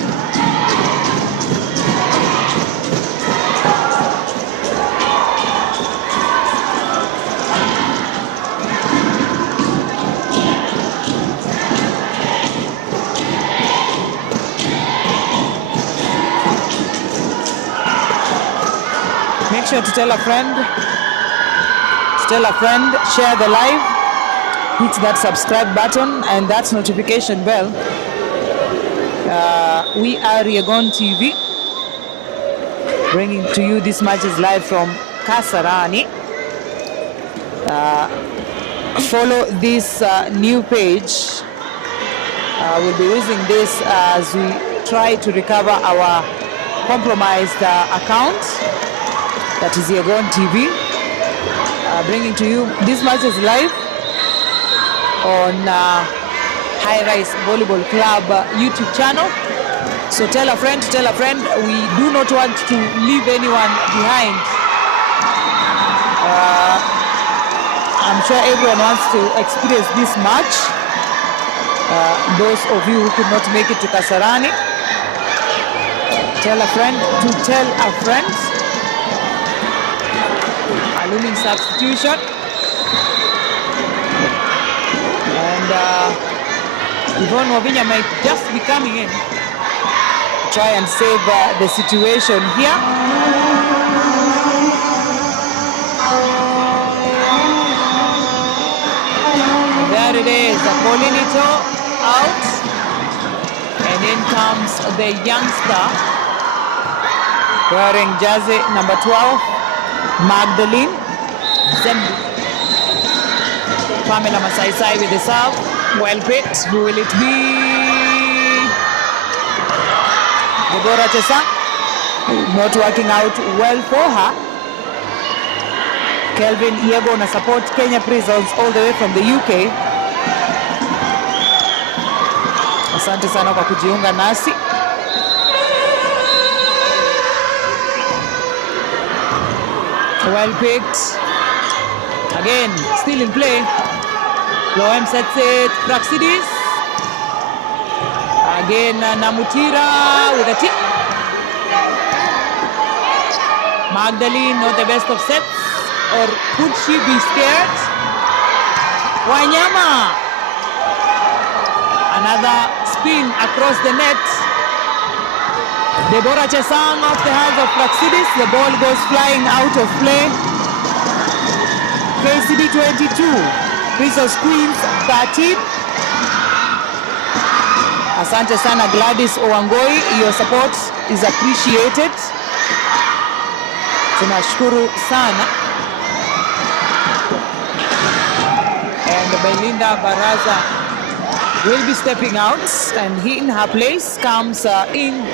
Make sure to tell a friend, share the live, hit that subscribe button and that notification bell. We are Yegon TV, bringing to you these matches live from Kasarani. Follow this new page. We'll be using this as we try to recover our compromised account. That is Yegon TV, bringing to you these matches live on High Rise Volleyball Club YouTube channel. So tell a friend, we do not want to leave anyone behind. I'm sure everyone wants to experience this match. Those of you who could not make it to Kasarani, tell a friend to tell a friend. Looming substitution, and Yvonne Wavinya might just be coming in to try and save the situation here. There it is, Polinito out. And in comes the youngster wearing jersey number 12, Magdalene Zembu. Pamela Masai with the serve. Well picked. Who will it be? Deborah Chesa. Not working out well for her. Kelvin Yego na support Kenya Prisons all the way from the UK. Asante sana kwa kujiunga nasi. Well picked. Again, still in play. Loem sets it. Praxidis. Again, Namutira with a tip. Magdalene, not the best of sets. Or could she be scared? Wanyama. Another spin across the net. Deborah Chesang off the hands of Praxidis. The ball goes flying out of play. KCB 22. Prisons Queens 13. Asante sana Gladys Owangoi. Your support is appreciated. Tunashukuru sana. And Belinda Baraza will be stepping out, and he in her place comes in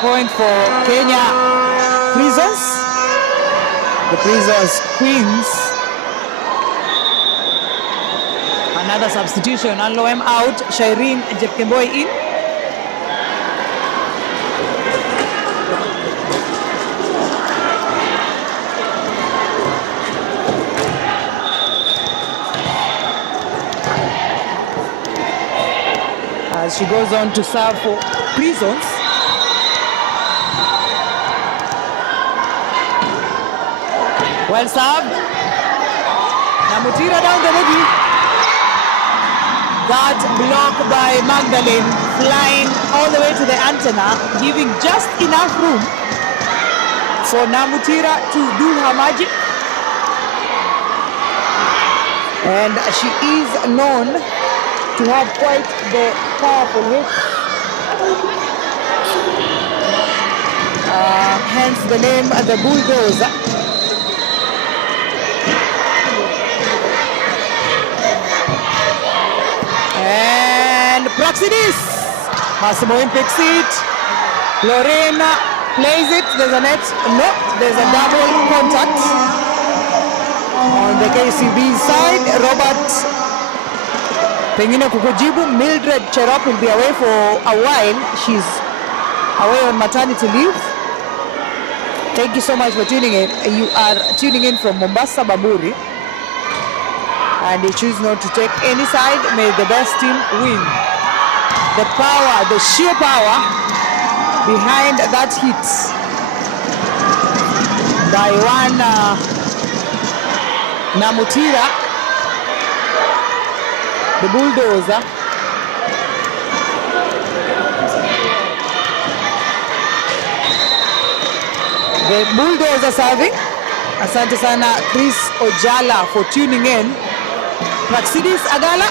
point for Kenya Prisons. The Prisons Queens. Another substitution. Anloem out. Shireen Jepkemboi in. As she goes on to serve for Prisons. Well served. Namutira down the middle. That block by Magdalene, flying all the way to the antenna, giving just enough room for Namutira to do her magic. And she is known to have quite the powerful hit. Hence the name the Bulldozer. And Praxidis. Massimo picks it. Lorena plays it. There's a net. No, there's a double contact on the KCB side. Robert pengine kukujibu. Mildred Cherop will be away for a while. She's away on maternity leave. Thank you so much for tuning in. You are tuning in from Mombasa, Bamburi. And you choose not to take any side. May the best team win. The power, the sheer power behind that hit by one Namutira, the Bulldozer. The Bulldozer serving. Asante sana Chris Ojala for tuning in. Praxidis Agala.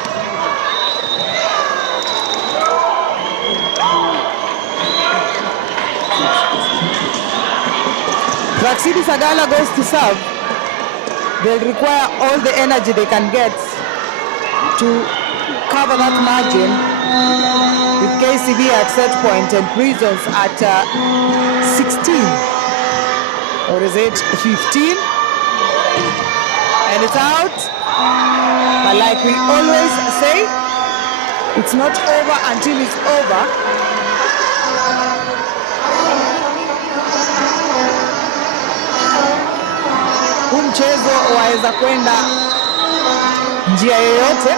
Praxidis Agala goes to serve. They'll require all the energy they can get to cover that margin, with KCB at set point and Prisons at 16. Or is it 15? And it's out. But like we always say, it's not over until it's over. Who mchezo waweza kwenda njia yoyote.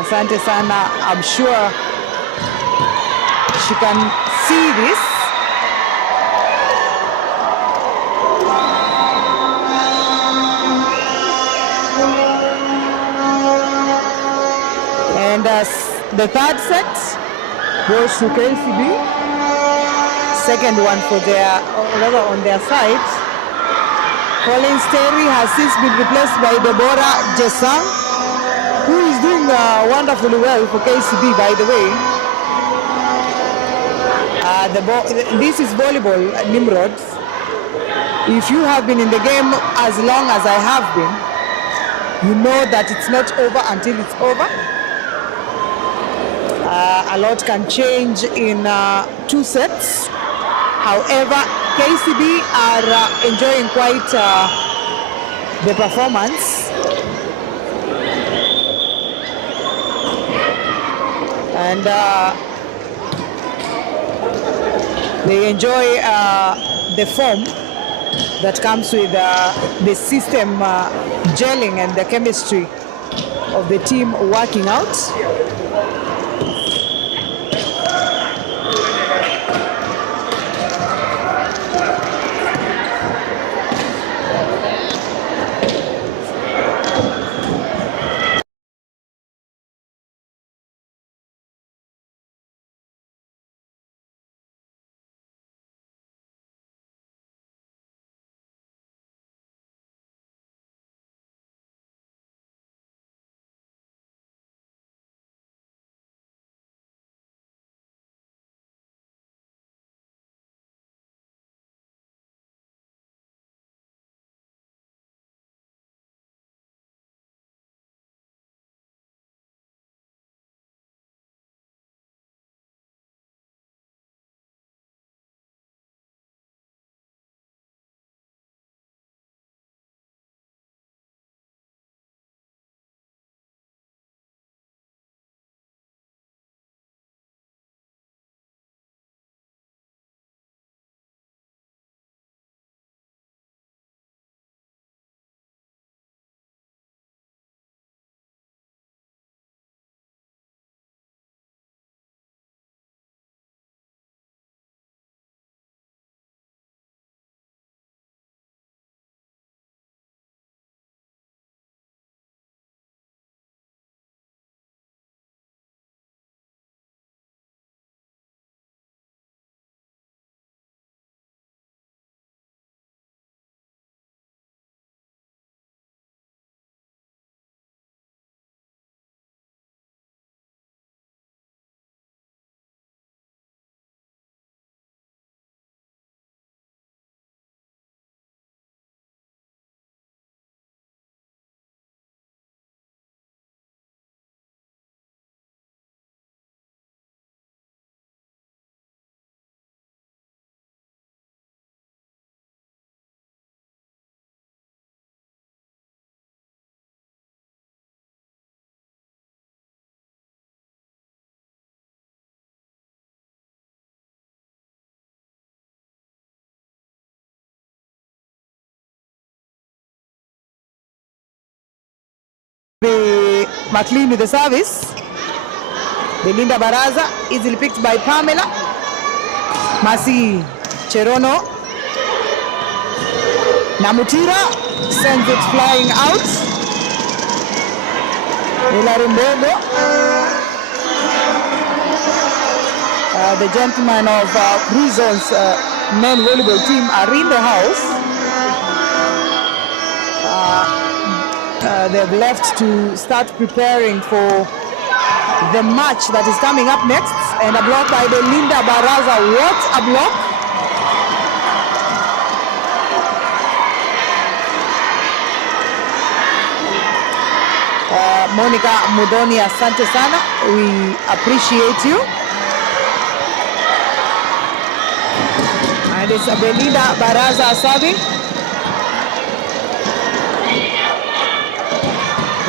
Asante sana. I'm sure she can see this. And the third set goes to KCB. Second one for their, rather on their side. Collins Terry has since been replaced by Deborah Jesang, who is doing wonderfully well for KCB, by the way. This is volleyball, Nimrod. If you have been in the game as long as I have been, you know that it's not over until it's over. A lot can change in 2 sets. However, KCB are enjoying quite the performance. And they enjoy the form that comes with the system gelling and the chemistry of the team working out. McLean with the service. Belinda Baraza, easily picked by Pamela. Masi Cherono. Namutira sends it flying out. Ilarumbego. The gentlemen of Prison's men volleyball team are in the house. They've left to start preparing for the match that is coming up next. And a block by Belinda Baraza. What a block! Monica Mudoni, asante sana. We appreciate you. And it's Belinda Baraza serving.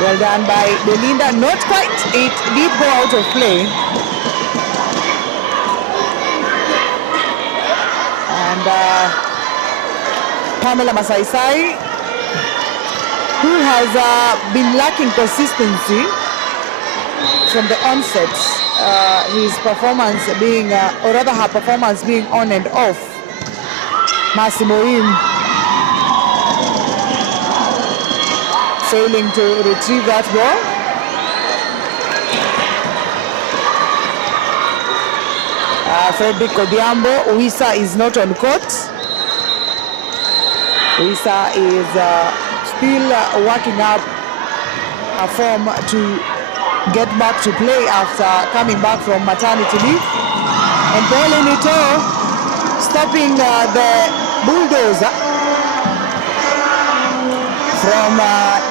Well done by Belinda. Not quite. It did go out of play. And Pamela Masaisai, who has been lacking consistency from the onset. His performance being, or rather her performance being on and off. Massimo Im failing to retrieve that ball. Frederick Odiambo, Wisa is not on court. Wisa is still working up her form to get back to play after coming back from maternity leave. And Pauline Ito stopping the bulldozer from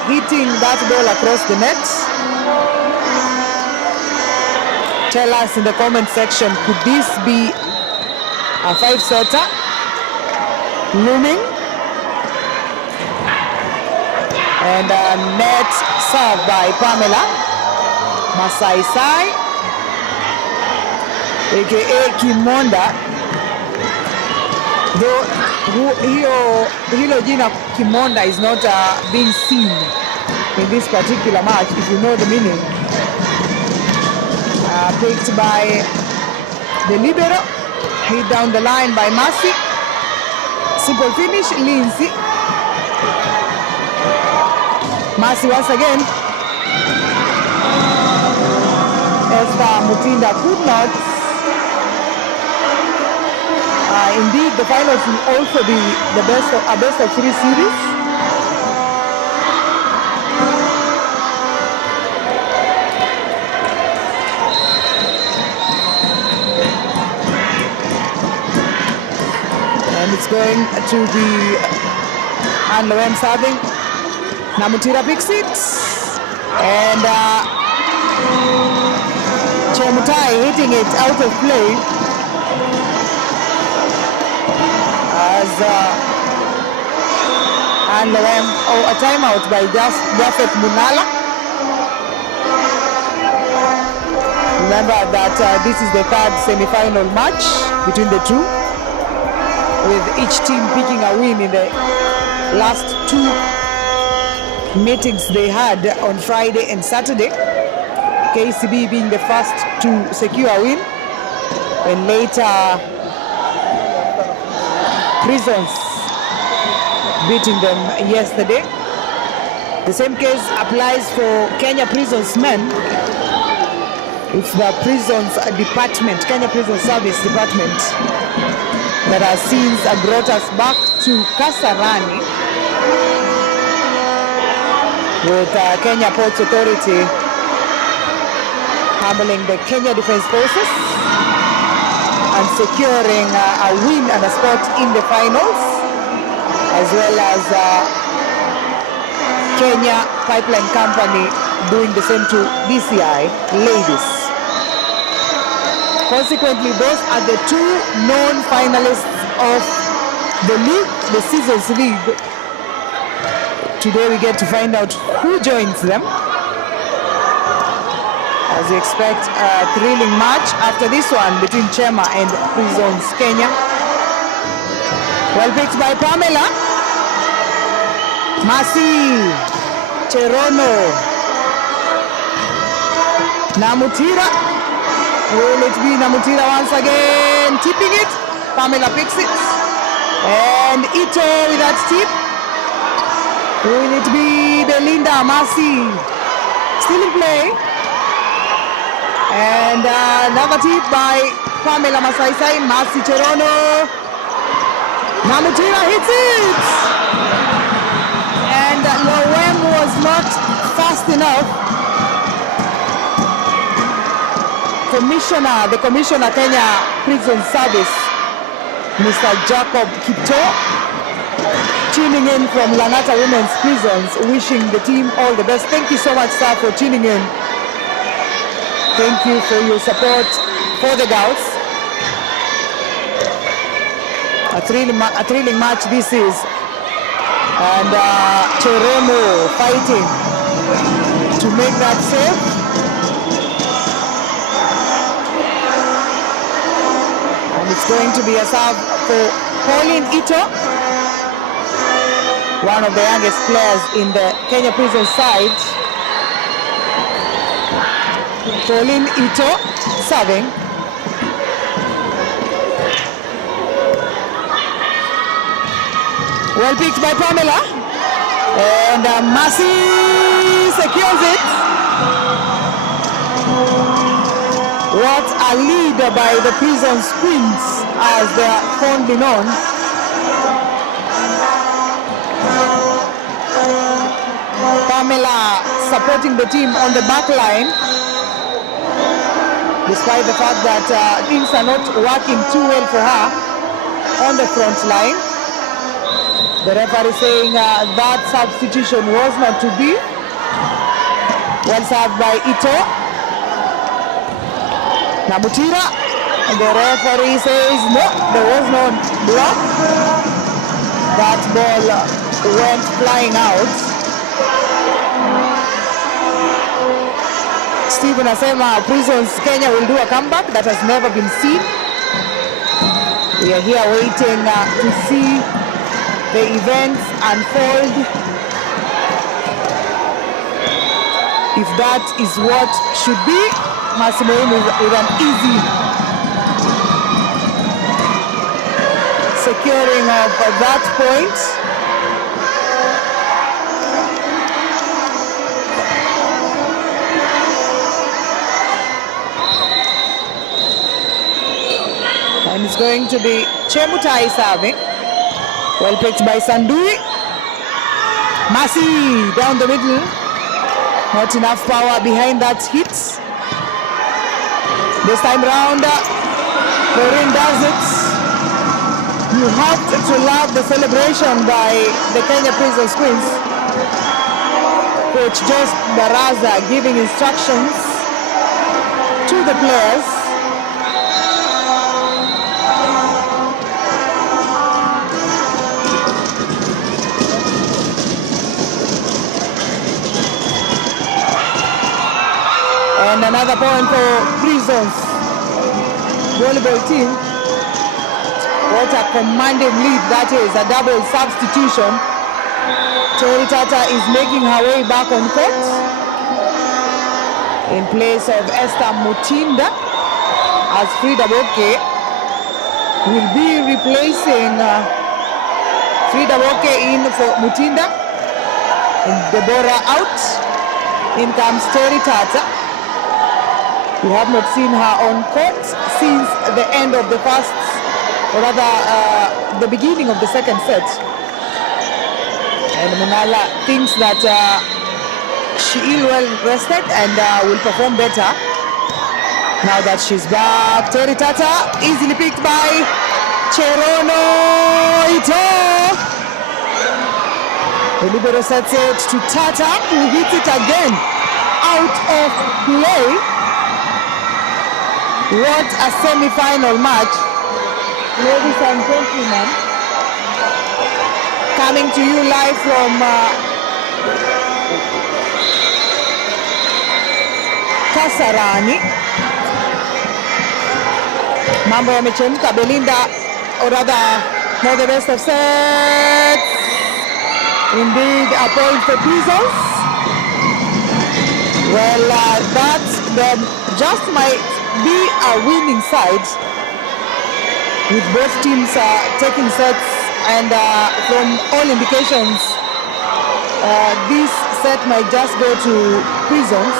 hitting that ball across the net. Tell us in the comment section, could this be a 5-setter looming? And a net serve by Pamela Masaisai, aka Kimonda. Though hilo jina Kimonda is not being seen in this particular match, if you know the meaning. Picked by the libero, hit down the line by Mercy. Simple finish, Lindsay. Mercy once again. Esther Mutinda could not. Indeed, the finals will also be the best of 3 series. And it's going to be Anne Loem serving. Namutira picks it. And Chemutai hitting it out of play. As Anne Loem, a timeout by Jafet Munala. Remember that this is the 3rd semi-final match between the two, with each team picking a win in the last 2 meetings they had on Friday and Saturday. KCB being the first to secure a win, and later Prisons beating them yesterday. The same case applies for Kenya Prisons men. It's the Prisons Department, Kenya Prison Service Department, that has since brought us back to Kasarani, with Kenya Ports Authority handling the Kenya Defence Forces and securing a win and a spot in the finals, as well as Kenya Pipeline Company doing the same to DCI ladies. Consequently, those are the 2 known finalists of the league, the Seasons League. Today we get to find out who joins them, as we expect a thrilling match after this one between Chema and Prisons Kenya. Well picked by Pamela. Mercy, Cherono, Namutira. Will it be Namutira once again? Tipping it. Pamela picks it. And Ito with that tip. Will it be Belinda? Mercy still in play. And another tip by Pamela Masaisai. Mercy Cherono. Namutira hits it. And Loem was not fast enough. The commissioner Kenya Prison Service, Mr. Jacob Kipto, tuning in from Langata Women's Prisons, wishing the team all the best. Thank you so much, sir, for tuning in. Thank you for your support for the girls. A thrilling match this is. And Cherono fighting to make that save. And it's going to be a serve for Pauline Ito. one of the youngest players in the Kenya Prison side. Pauline Ito serving. Well picked by Pamela. And Mercy secures it. What a lead by the Prison's Queens, as they are fondly known. Pamela supporting the team on the back line, despite the fact that things are not working too well for her on the front line. The referee saying that substitution was not to be. Well served by Ito. Namutira, and the referee says no, there was no block. That ball went flying out. Stephen Asema, Prisons Kenya will do a comeback that has never been seen. We are here waiting to see the events unfold. If that is what should be, Massimo with an easy securing of that point. And it's going to be Chemutai serving. Well picked by Sandui. Masi down the middle. Not enough power behind that hit. This time round, Corinne does it. You have to love the celebration by the Kenya Prison Queens. Coach Jose Baraza giving instructions to the players. And another point for Prisons volleyball team. What a commanding lead that is, a double substitution. Tori Tata is making her way back on court in place of Esther Mutinda, as Frida Boke will be replacing Frida Boke in for Mutinda. And Deborah out. In comes Tori Tata. We have not seen her on court since the end of the first, or rather the beginning of the second set. And Manala thinks that she is well rested and will perform better now that she's back. Tori Tata easily picked by Cherono Ito. The libero sets it to Tata, who hits it again out of play. What a semi-final match, ladies and gentlemen. Coming to you live from Kasarani. Mambo yamechemka. Belinda, or rather, now the best of sets. Indeed, a point for Prisons. Well, that just might be a winning side, with both teams taking sets, and from all indications this set might just go to Prisons.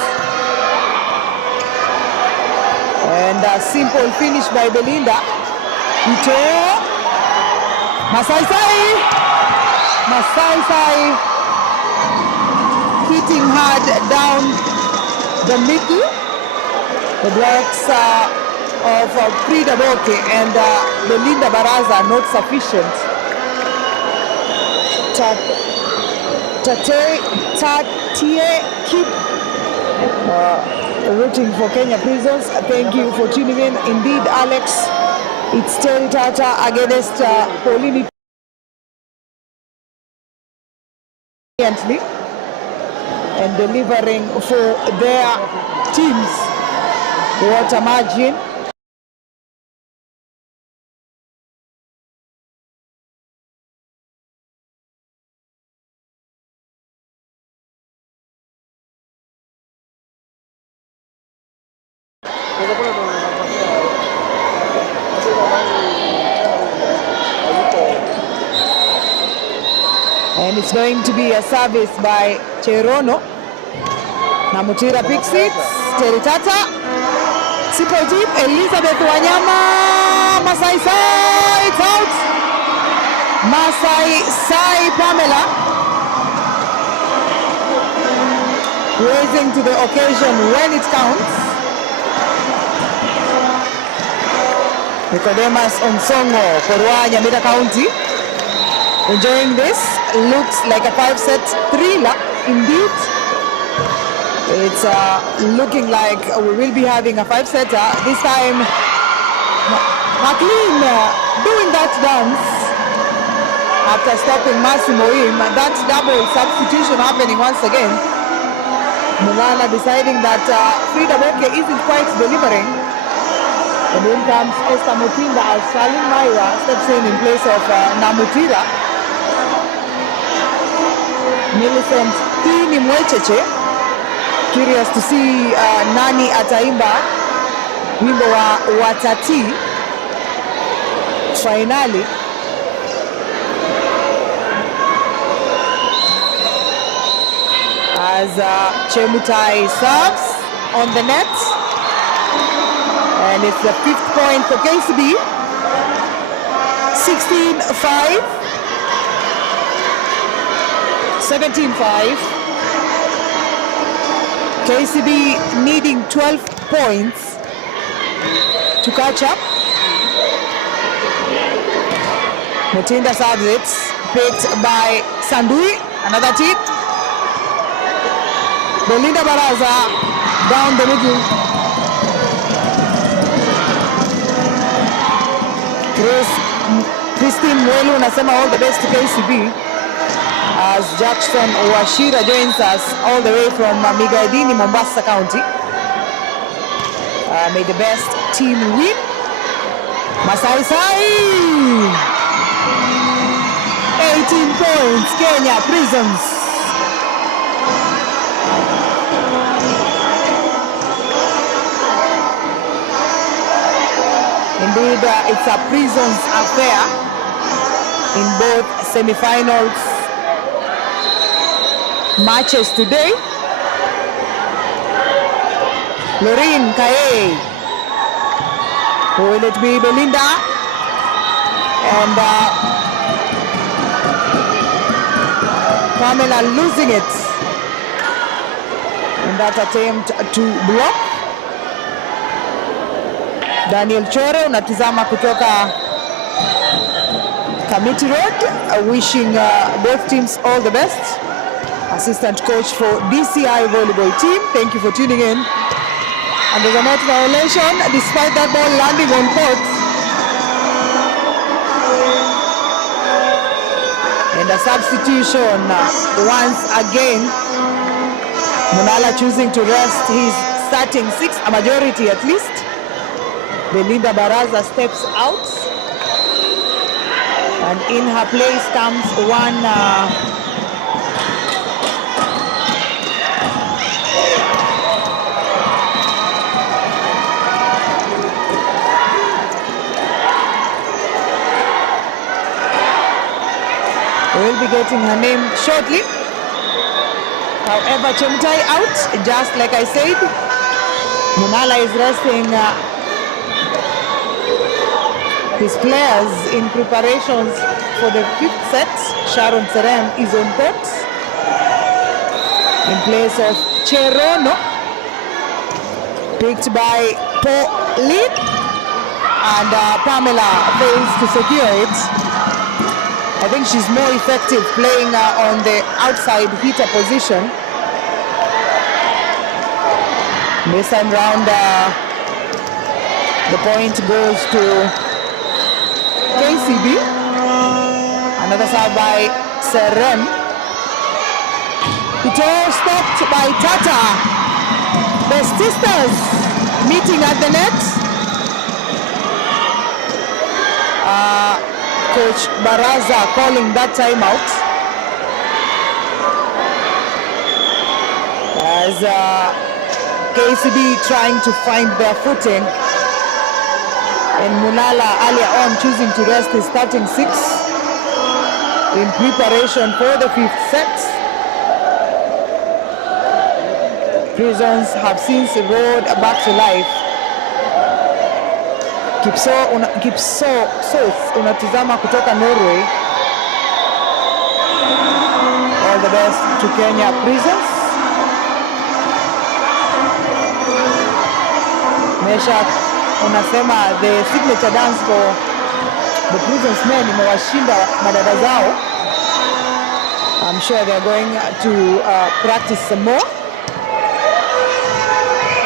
And a simple finish by Belinda. Ito Masai hitting hard down the middle. The blocks of Frida Boke and Belinda Baraza not sufficient. Tatie keep rooting for Kenya Prisons. Thank you for tuning in. Indeed, Alex, it's Tori Tata against Pauline and delivering for their teams. What a margin. And it's going to be a service by Cherono. Namutira picks it. Teritata. Simple deep. Elizabeth Wanyama. Masai Sai. It's out. Masai Sai Pamela. Raising to the occasion when it counts. Nicodemus Onsongo for Nyamira County. Enjoying this. Looks like a 5-set thriller indeed. It's looking like we will be having a 5-setter. This time, McLean doing that dance after stopping Massimo Im. That double substitution happening once again. Mulana deciding that Frida Boke isn't quite delivering. And in comes Esther Mutinda as Charlene Maira steps in place of Namutira. Millicent Tini Mwecheche. Curious to see nani ataimba wimbo wa Watati finally. As Chemutai serves on the net. And it's the 5th point for KCB. 16-5. 17-5. KCB needing 12 points to catch up. Mutinda serves it, picked by Sandui, another tip. Belinda Baraza down the middle. Christine Mwelu nasema all the best to KCB. As Jackson Washira joins us all the way from Migaidini, Mombasa County. May the best team win. Masai Sai! 18 points, Kenya Prisons. Indeed, it's a Prisons affair in both semifinals matches today. Lorraine Kaye. Will it be Belinda? And Pamela losing it in that attempt to block. Daniel Chore unatizama kutoka Committee Road, wishing both teams all the best. Assistant coach for DCI volleyball team, thank you for tuning in. And there's a net violation despite that ball landing on court. And a substitution once again. Munala choosing to rest his starting 6, a majority at least. Belinda Baraza steps out. And in her place comes one we'll be getting her name shortly. However, Chemutai out, just like I said. Munala is resting his players in preparations for the 5th set. Sharon Serem is on court in place of Cherono, picked by Pauline, and Pamela fails to secure it. I think she's more effective playing on the outside hitter position. This time round, the point goes to KCB. Another serve by Serem. It all stopped by Tata. The sisters meeting at the net. Coach Baraza calling that timeout as KCB trying to find their footing. And Mulala earlier on choosing to rest his starting 6 in preparation for the 5th set. Prisons have since roared back to life. Kipsos unatizama kutoka Norway. All the best to Kenya Prisons. Mesha unasema the signature dance for the Prisons men imewashinda madada zao. I'm sure they're going to practice some more.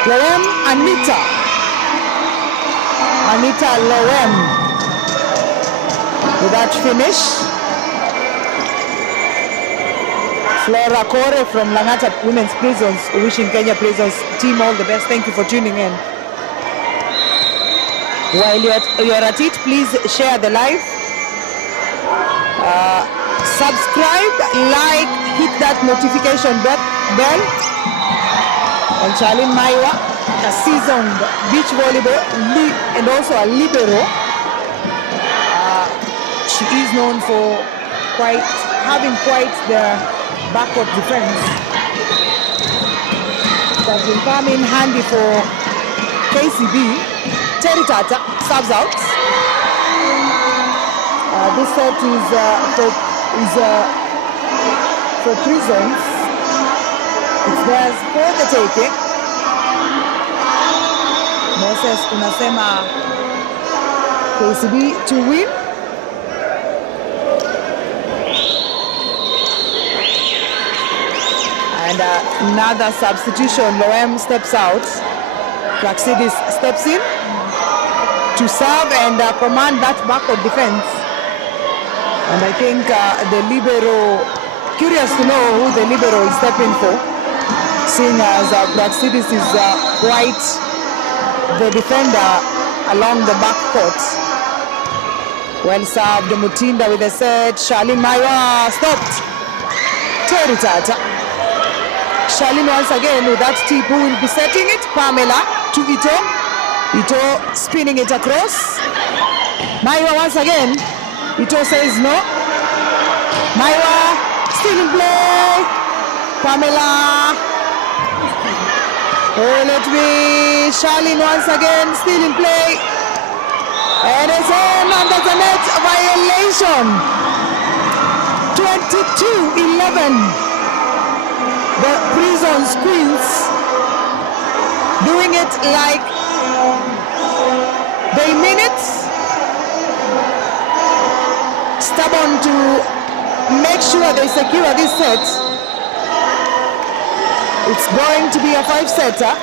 Loem Anita Loem with that finish. Flora Kore from Langata Women's Prisons wishing Kenya Prisons team all the best. Thank you for tuning in. While you're at it, please share the live. Subscribe, like, hit that notification bell. And Charlene Maiwa, a seasoned beach volleyball and also a libero. She is known for having quite the backward defense that will come in handy for KCB. Terry Tata serves out. This set is for Prisons. It's theirs for the taking. Moses unasema KCB to win. And another substitution. Loem steps out. Praxidis steps in to serve and command that backward defense. And I think the libero, curious to know who the libero is stepping for, seeing as Praxidis is quite the defender along the back court. Well served, Mutinda with a set. Charlene Maiwa stopped. Terry Tata. Charlene once again with that tip, who will be setting it. Pamela to Ito. Ito spinning it across. Maiwa once again. Ito says no. Maiwa still in play. Pamela. Oh, let me. Charlene once again still in play. And it's in under the net violation. 22-11. The Prisons Queens doing it like they mean it. Stubborn to make sure they secure this set. It's going to be a 5-setter.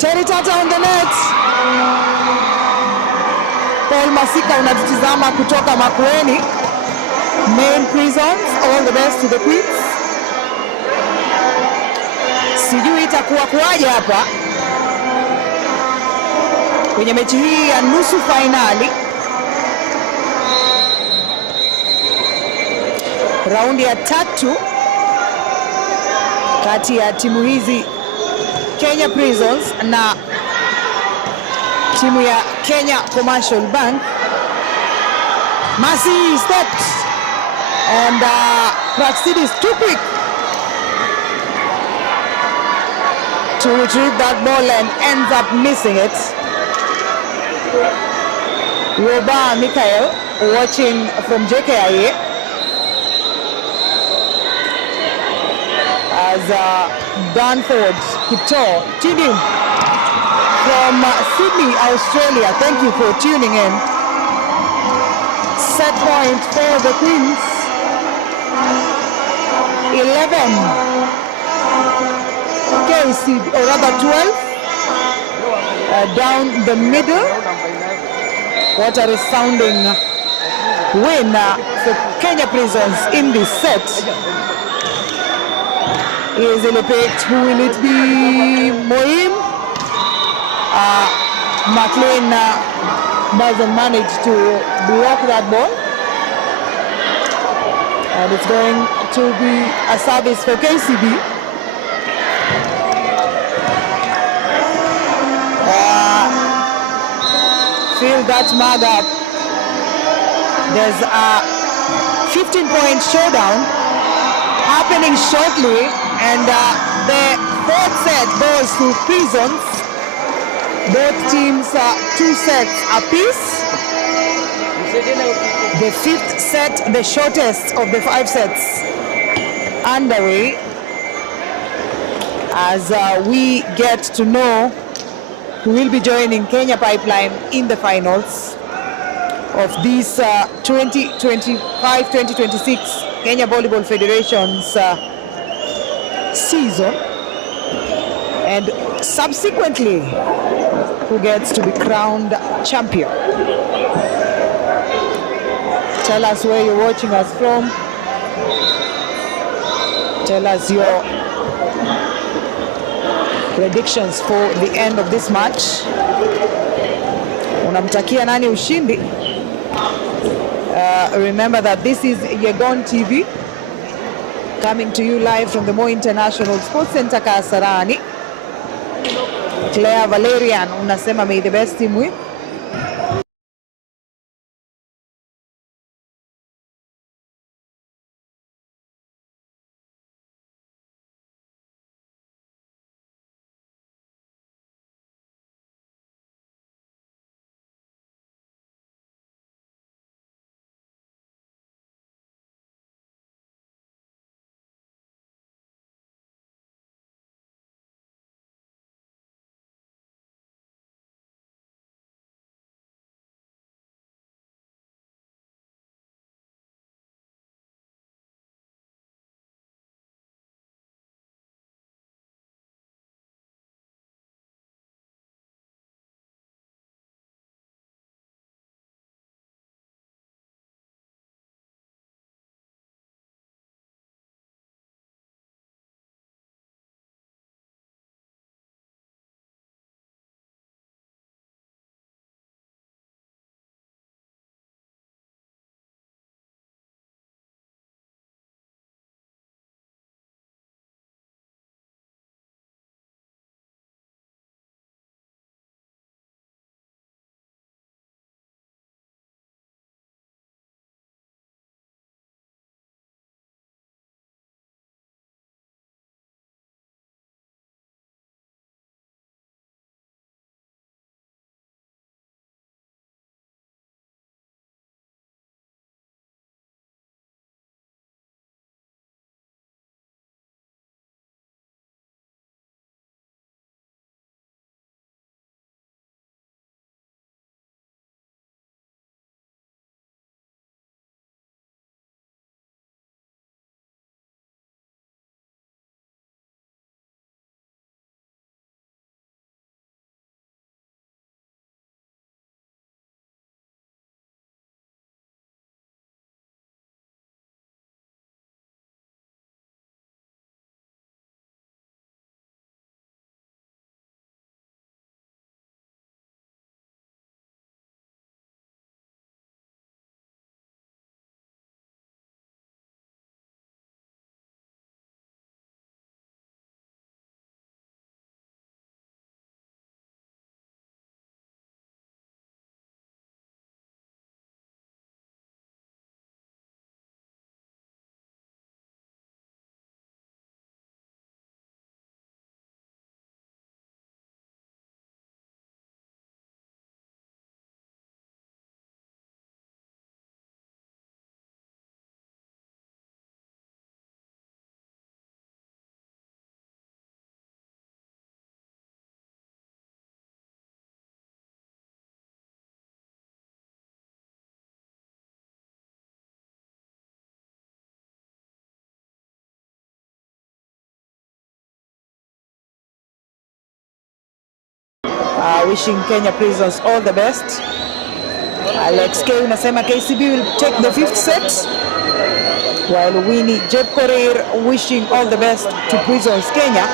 Terry Tata on the net. Paul Masika unatutizama kutoka Makueni. Main Prisons, all the best to the Queens. Sijui itakuwa kuwaje hapa kwenye mechi hii ya nusu finali. Raundi ya 3 kati ya timu hizi, Kenya Prisons na timu ya Kenya Commercial Bank. Masi steps and Praxidis too quick to retrieve that ball and ends up missing it. Yoba Mikhail watching from JKIA as Danford Kipto tuning from Sydney, Australia. Thank you for tuning in. Set point for the Queens. 11. KC, or rather 12. Down the middle. What a resounding win for Kenya Prisons in this set. Easily picked. Who will it be? Moim. McLean doesn't manage to block that ball. And it's going to be a service for KCB. Fill that mug up. There's a 15-point showdown happening shortly, and the fourth set goes to Prisons. Both teams 2 sets apiece. The 5th set, the shortest of the 5 sets, underway as we get to know who will be joining Kenya Pipeline in the finals of this 2025-2026 Kenya Volleyball Federation's season, and subsequently who gets to be crowned champion. Tell us where you're watching us from. Tell us your predictions for the end of this match. Unamtakia nani ushindi? Remember that this is Yegon TV, coming to you live from the Moi International Sports Center Kasarani. Claire Valerian unasema may the best team win. Wishing Kenya Prisons all the best. Alex K unasema KCB will take the 5th set, while Winnie Jeb Korir wishing all the best to Prisons Kenya.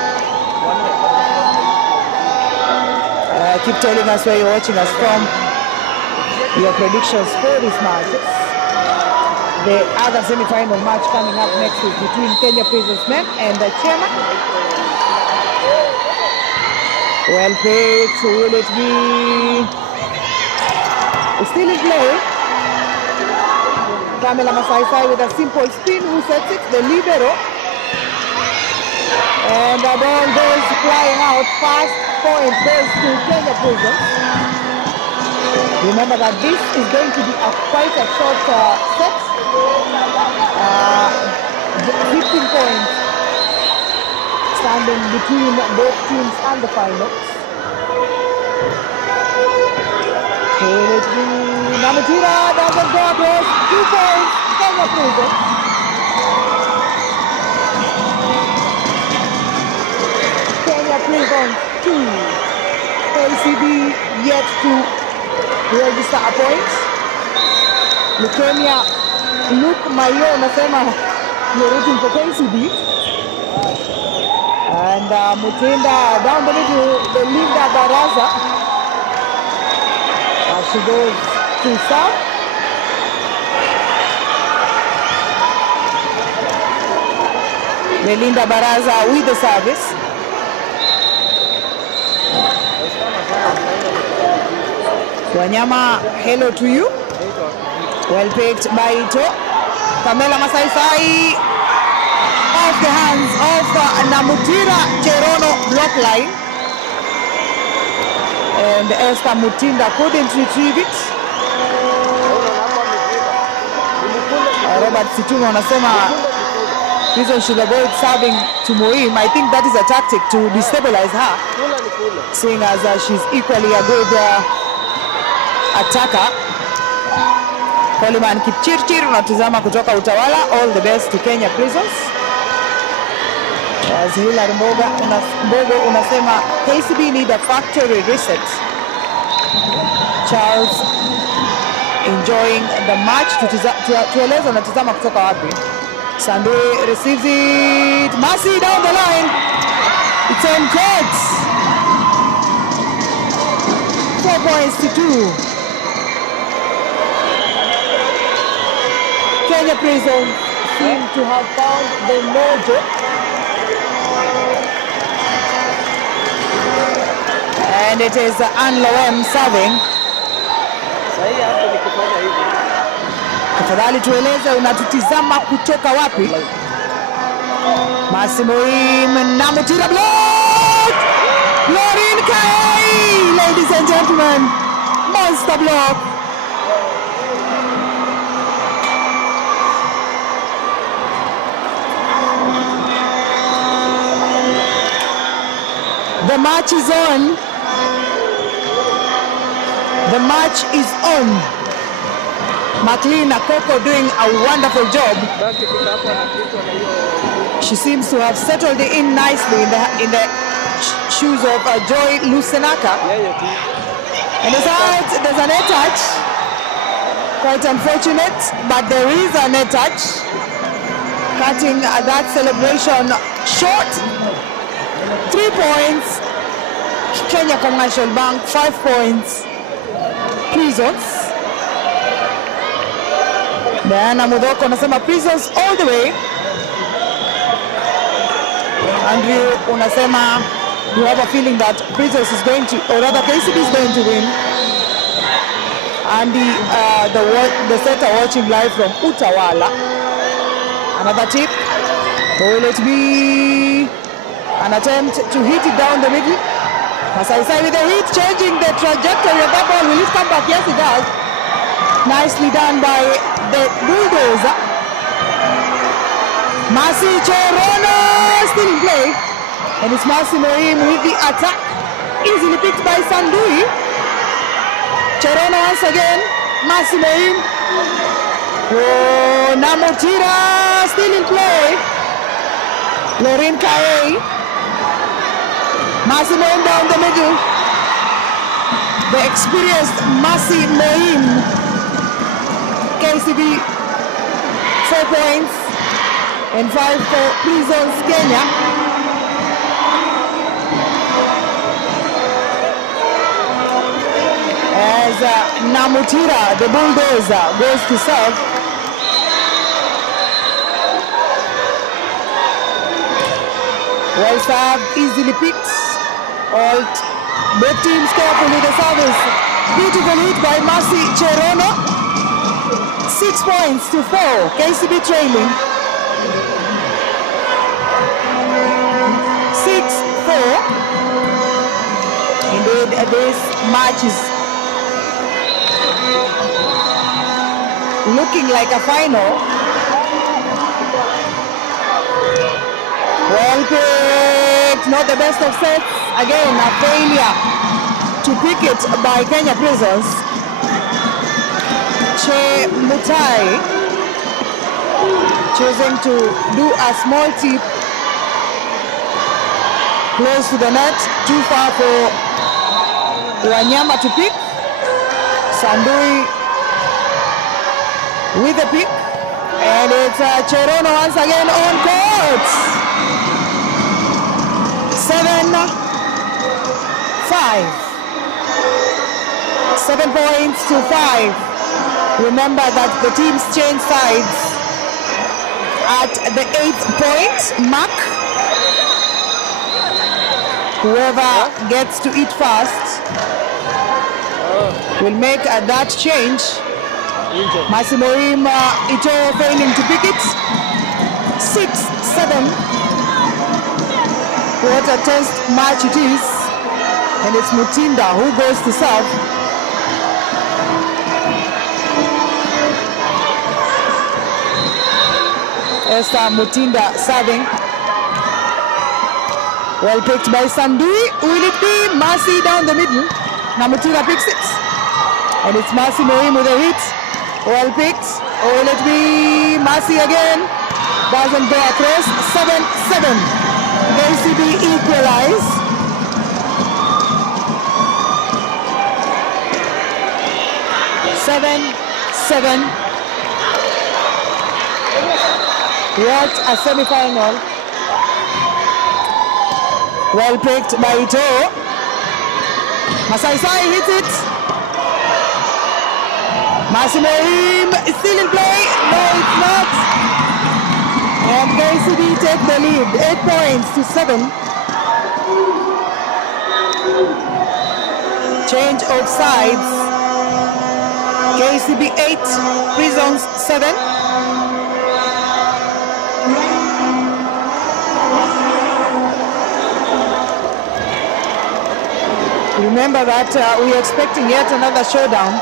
Keep telling us where you're watching us from, your predictions for this match. The other semi-final match coming up next is between Kenya Prisons men and the chairman. Well played, so will it be still in play? Pamela Masai with a simple spin, who sets it, the libero. And the ball goes flying out, fast point goes to Kenya Prisons. Remember that this is going to be quite a short set. 15 points standing between both teams and the finals. Namatira doesn't go across. 2 points, Kenya Prisons. Kenya Prisons 2. KCB yet to register a point. Leukemia, Luke Mayo nasema you're rooting for KCB. And Mutinda down the middle, the Linda Baraza. She goes to serve. Belinda Baraza with the service. Wanyama, hello to you. Well picked by Ito. Pamela Masai off the hands of Namutira Cherono block line. And Esther Mutinda couldn't retrieve it. Robert Situmo anasema Prison should avoid serving to Moim. I think that is a tactic to destabilize her, seeing as she's equally a good attacker. Coleman Kipchirchir unatazama kutoka Utawala. All the best to Kenya Prisons. Hilary Mbogo unasema KCB need a factory reset. Charles enjoying the match. Tueleza unatazama kutoka wapi? Sandui receives it. Mercy down the line. It's on court. 4 points to 2. Kenya Prisons seem to have found the mojo. And it is Anloem serving. Tafadhali tueleze unatutizama kutoka wapi? Masimoim Namutira block! Lorin Kai, ladies and gentlemen, monster block. The match is on. The match is on. McLean Akoko doing a wonderful job. She seems to have settled in nicely in the shoes of Joy Lusenaka. And there's a net touch. Quite unfortunate, but there is a net touch. Cutting that celebration short. 3 points. Kenya Commercial Bank, 5 points. Prisons. Diana Mudoko unasema Prisons all the way. Andrew unasema you have a feeling that Prisons is going to, or rather KCB is going to win. Andy, the setter watching live from Utawala. Another tip. Will it be an attempt to hit it down the middle? Masai with the hit, changing the trajectory of that ball. Will it come back? Yes, it does. Nicely done by the bulldozer. Mercy Cherono still in play. And it's Mercy Moim with the attack. Easily picked by Sandui. Cherono once again. Mercy Moim. Oh, Namutira still in play. Lorin Kae. Mercy Moim down the middle. The experienced Mercy Moim. KCB 4 points and 5 for Prisons Kenya. As Namutira, the bulldozer, goes to serve. Well served, easily picked. All both teams careful with the service. Beautiful hit by Mercy Cherono. 6 points to 4. KCB trailing. 6-4. Indeed, this match is looking like a final. Well picked, not the best of sets. Again, a failure to pick it by Kenya Prisons. Che Mutai choosing to do a small tip close to the net, too far for Wanyama to pick. Sandui with the pick, and it's Cherono once again on court. 7-5. 7 points to 5. Remember that the teams change sides at the 8th point mark. Whoever gets to it first will make that change. Massimo Ito failing to pick it. 6-7. What a test match it is. And it's Mutinda who goes to serve. Esther Mutinda serving. Well picked by Sandui. Will it be Mercy down the middle? Now Mutinda picks it. And it's Mercy Mohim with a hit. Well picked. Or will it be Mercy again? Doesn't go across. 7-7. KCB equalize. Seven. What a semi-final. Well picked by Ito. Masai hits it. Massimo is still in play. No, it's not. And KCB take the lead. 8 points to 7. Change of sides. KCB 8, Prisons 7. Remember that we are expecting yet another showdown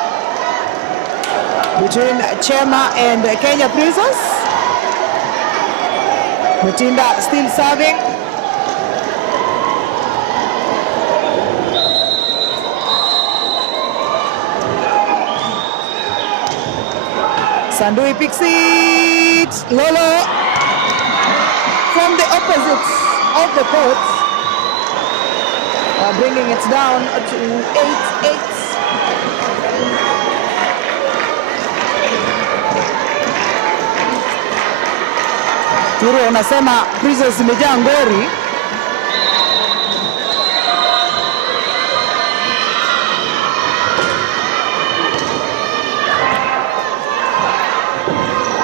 between Chema and Kenya Prisons. Mutinda still serving. Sandui picks it. Lolo from the opposite of the court. Bringing it down to 8-8. Turo unasema Prisons imejaa ngori.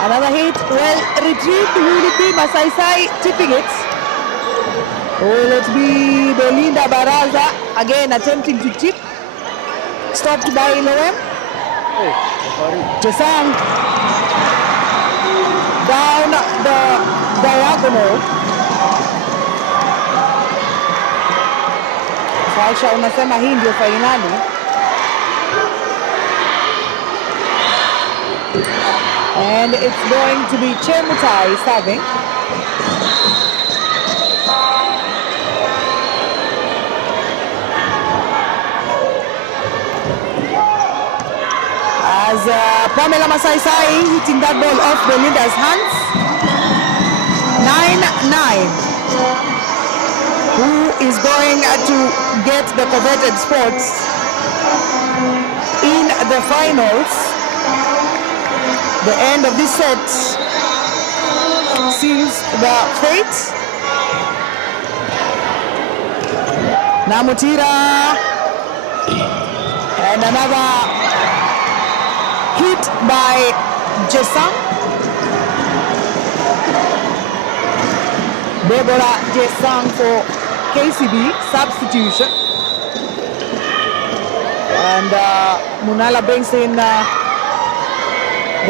Another hit, well retrieved. Will it be Masai tipping it? Will it be Belinda Baraza again attempting to tip? Stopped by Loem. Chesang down the diagonal. Falsha unasema hii ndio finali. And it's going to be Chemutai serving. As Pamela Masai hitting that ball off Belinda's hands. 9-9. Who is going to get the coveted spots in the finals? The end of this set seals the fate. Namutira and another hit by Jesam. Deborah Jesang for KCB, substitution. And Munala brings in the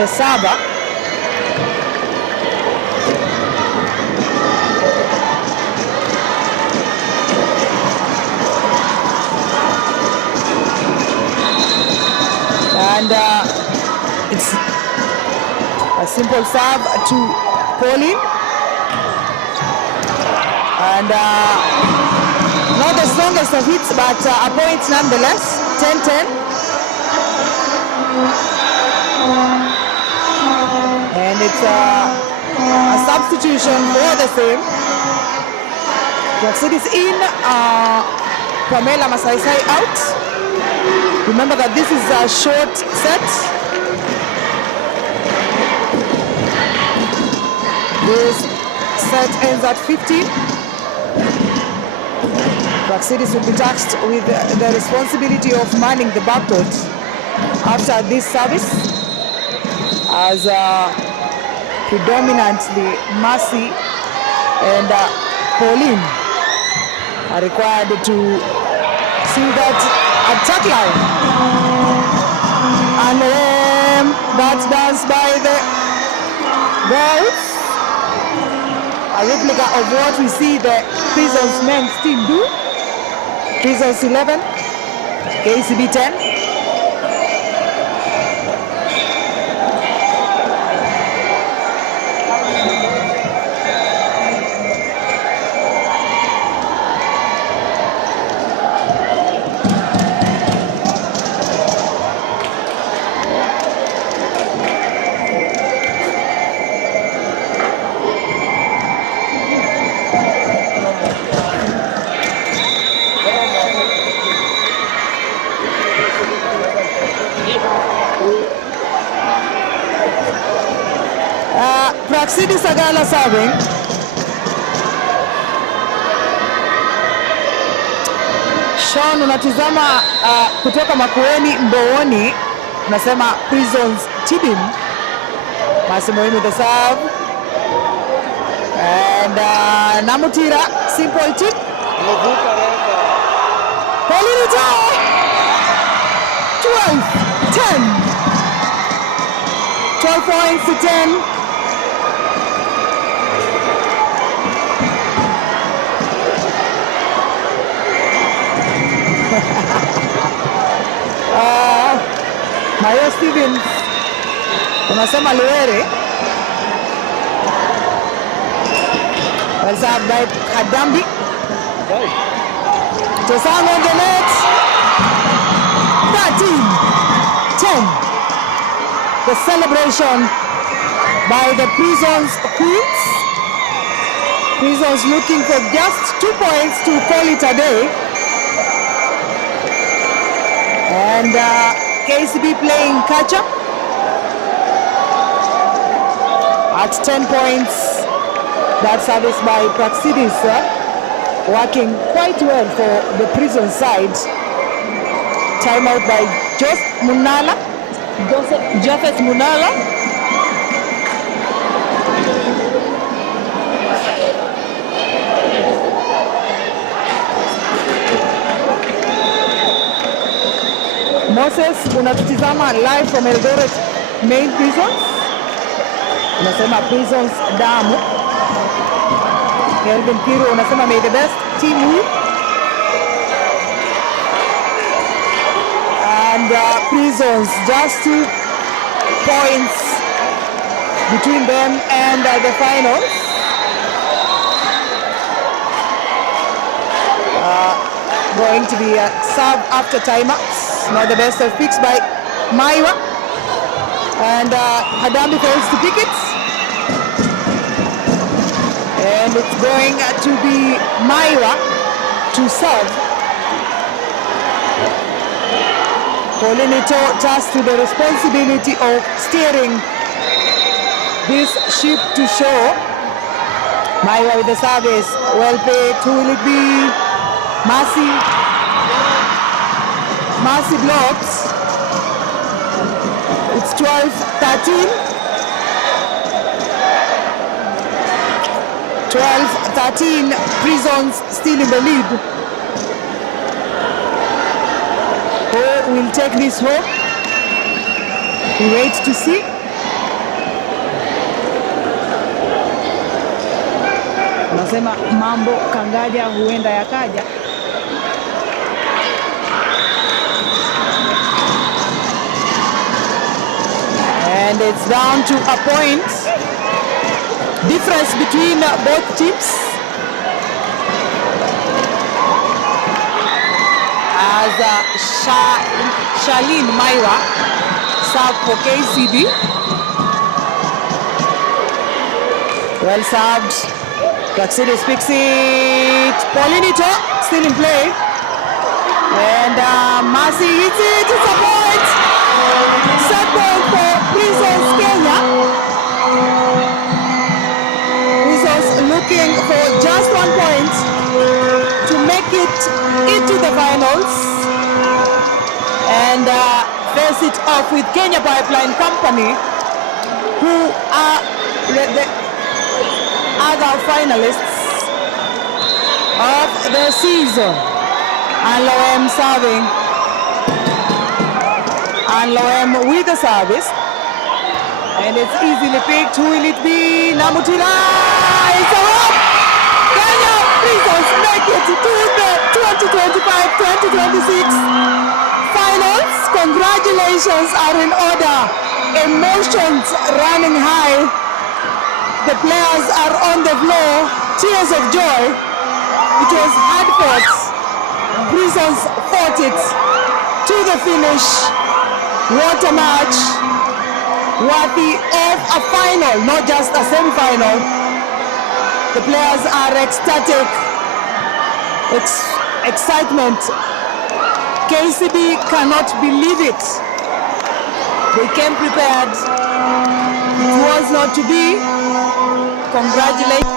server. And it's a simple serve to Pauline. And not the strongest of hits, but a point nonetheless. 10-10. And it's a substitution for the same. It is in, Pamela Masaisai out. Remember that this is a short set. This set ends at 15. Praxidis will be tasked with the responsibility of manning the backcourt after this service, as predominantly Mercy and Pauline are required to see that attack line. And that dance by the girls, a replica of what we see the Prisons men's team do. Prisons 11, KCB 10. Praxidis Sagala serving. Sean, unatizama kutoka Makueni Mbooni, unasema Prisons Tibin. Masimoini the serve. And Namutira, simple tip. Paulinito! 12-10. 12 points to 10. Mayo Stevens unasema Luere. Well served by Kadambi. Tosang on the net. 13-10. The celebration by the Prisons Queens. Prisons looking for just 2 points to call it a day. And KCB playing catch-up at 10 points. That service by Praxidis working quite well for the Prison side. Timeout by Joseph Munala. Moses, unatutizama live from Eldoret main prisons. Unasema Prisons damu. Kelvin Kiro unasema may the best team win. And Prisons just 2 points between them and the finals. Going to be a serve after timeouts. Not the best of picks by Maiwa. And Hadambi fails to pick it. And it's going to be Maiwa to serve. Paulinito tasked with the responsibility of steering this ship to shore. Maiwa with the service. Well played. Who will it be? Mercy blocks. It's 12-13. 12-13, Prisons still in the lead. Who will take this home? We wait to see. Anasema mambo kangaja huenda yakaja. And it's down to a point difference between both teams. As Charlene Maiwa serve for KCB. Well served. Praxidis picks it. Paulinito still in play. And Mercy hits it. It's a point. Set point for Prisons Kenya. Prisons looking for just 1 point to make it into the finals and face it off with Kenya Pipeline Company, who are the other finalists of the season. And Loem serving. And Loem with the service. And it's easily picked. Who will it be? Namutila! It's a wrap! Kenya Prisons make it to the 2025-2026 finals. Congratulations are in order. Emotions running high. The players are on the floor. Tears of joy. It was hard fought. Prisons fought it to the finish. What a match. Worthy of a final, not just a semi-final. The players are ecstatic. Excitement. KCB cannot believe it. They came prepared. It was not to be. Congratulations.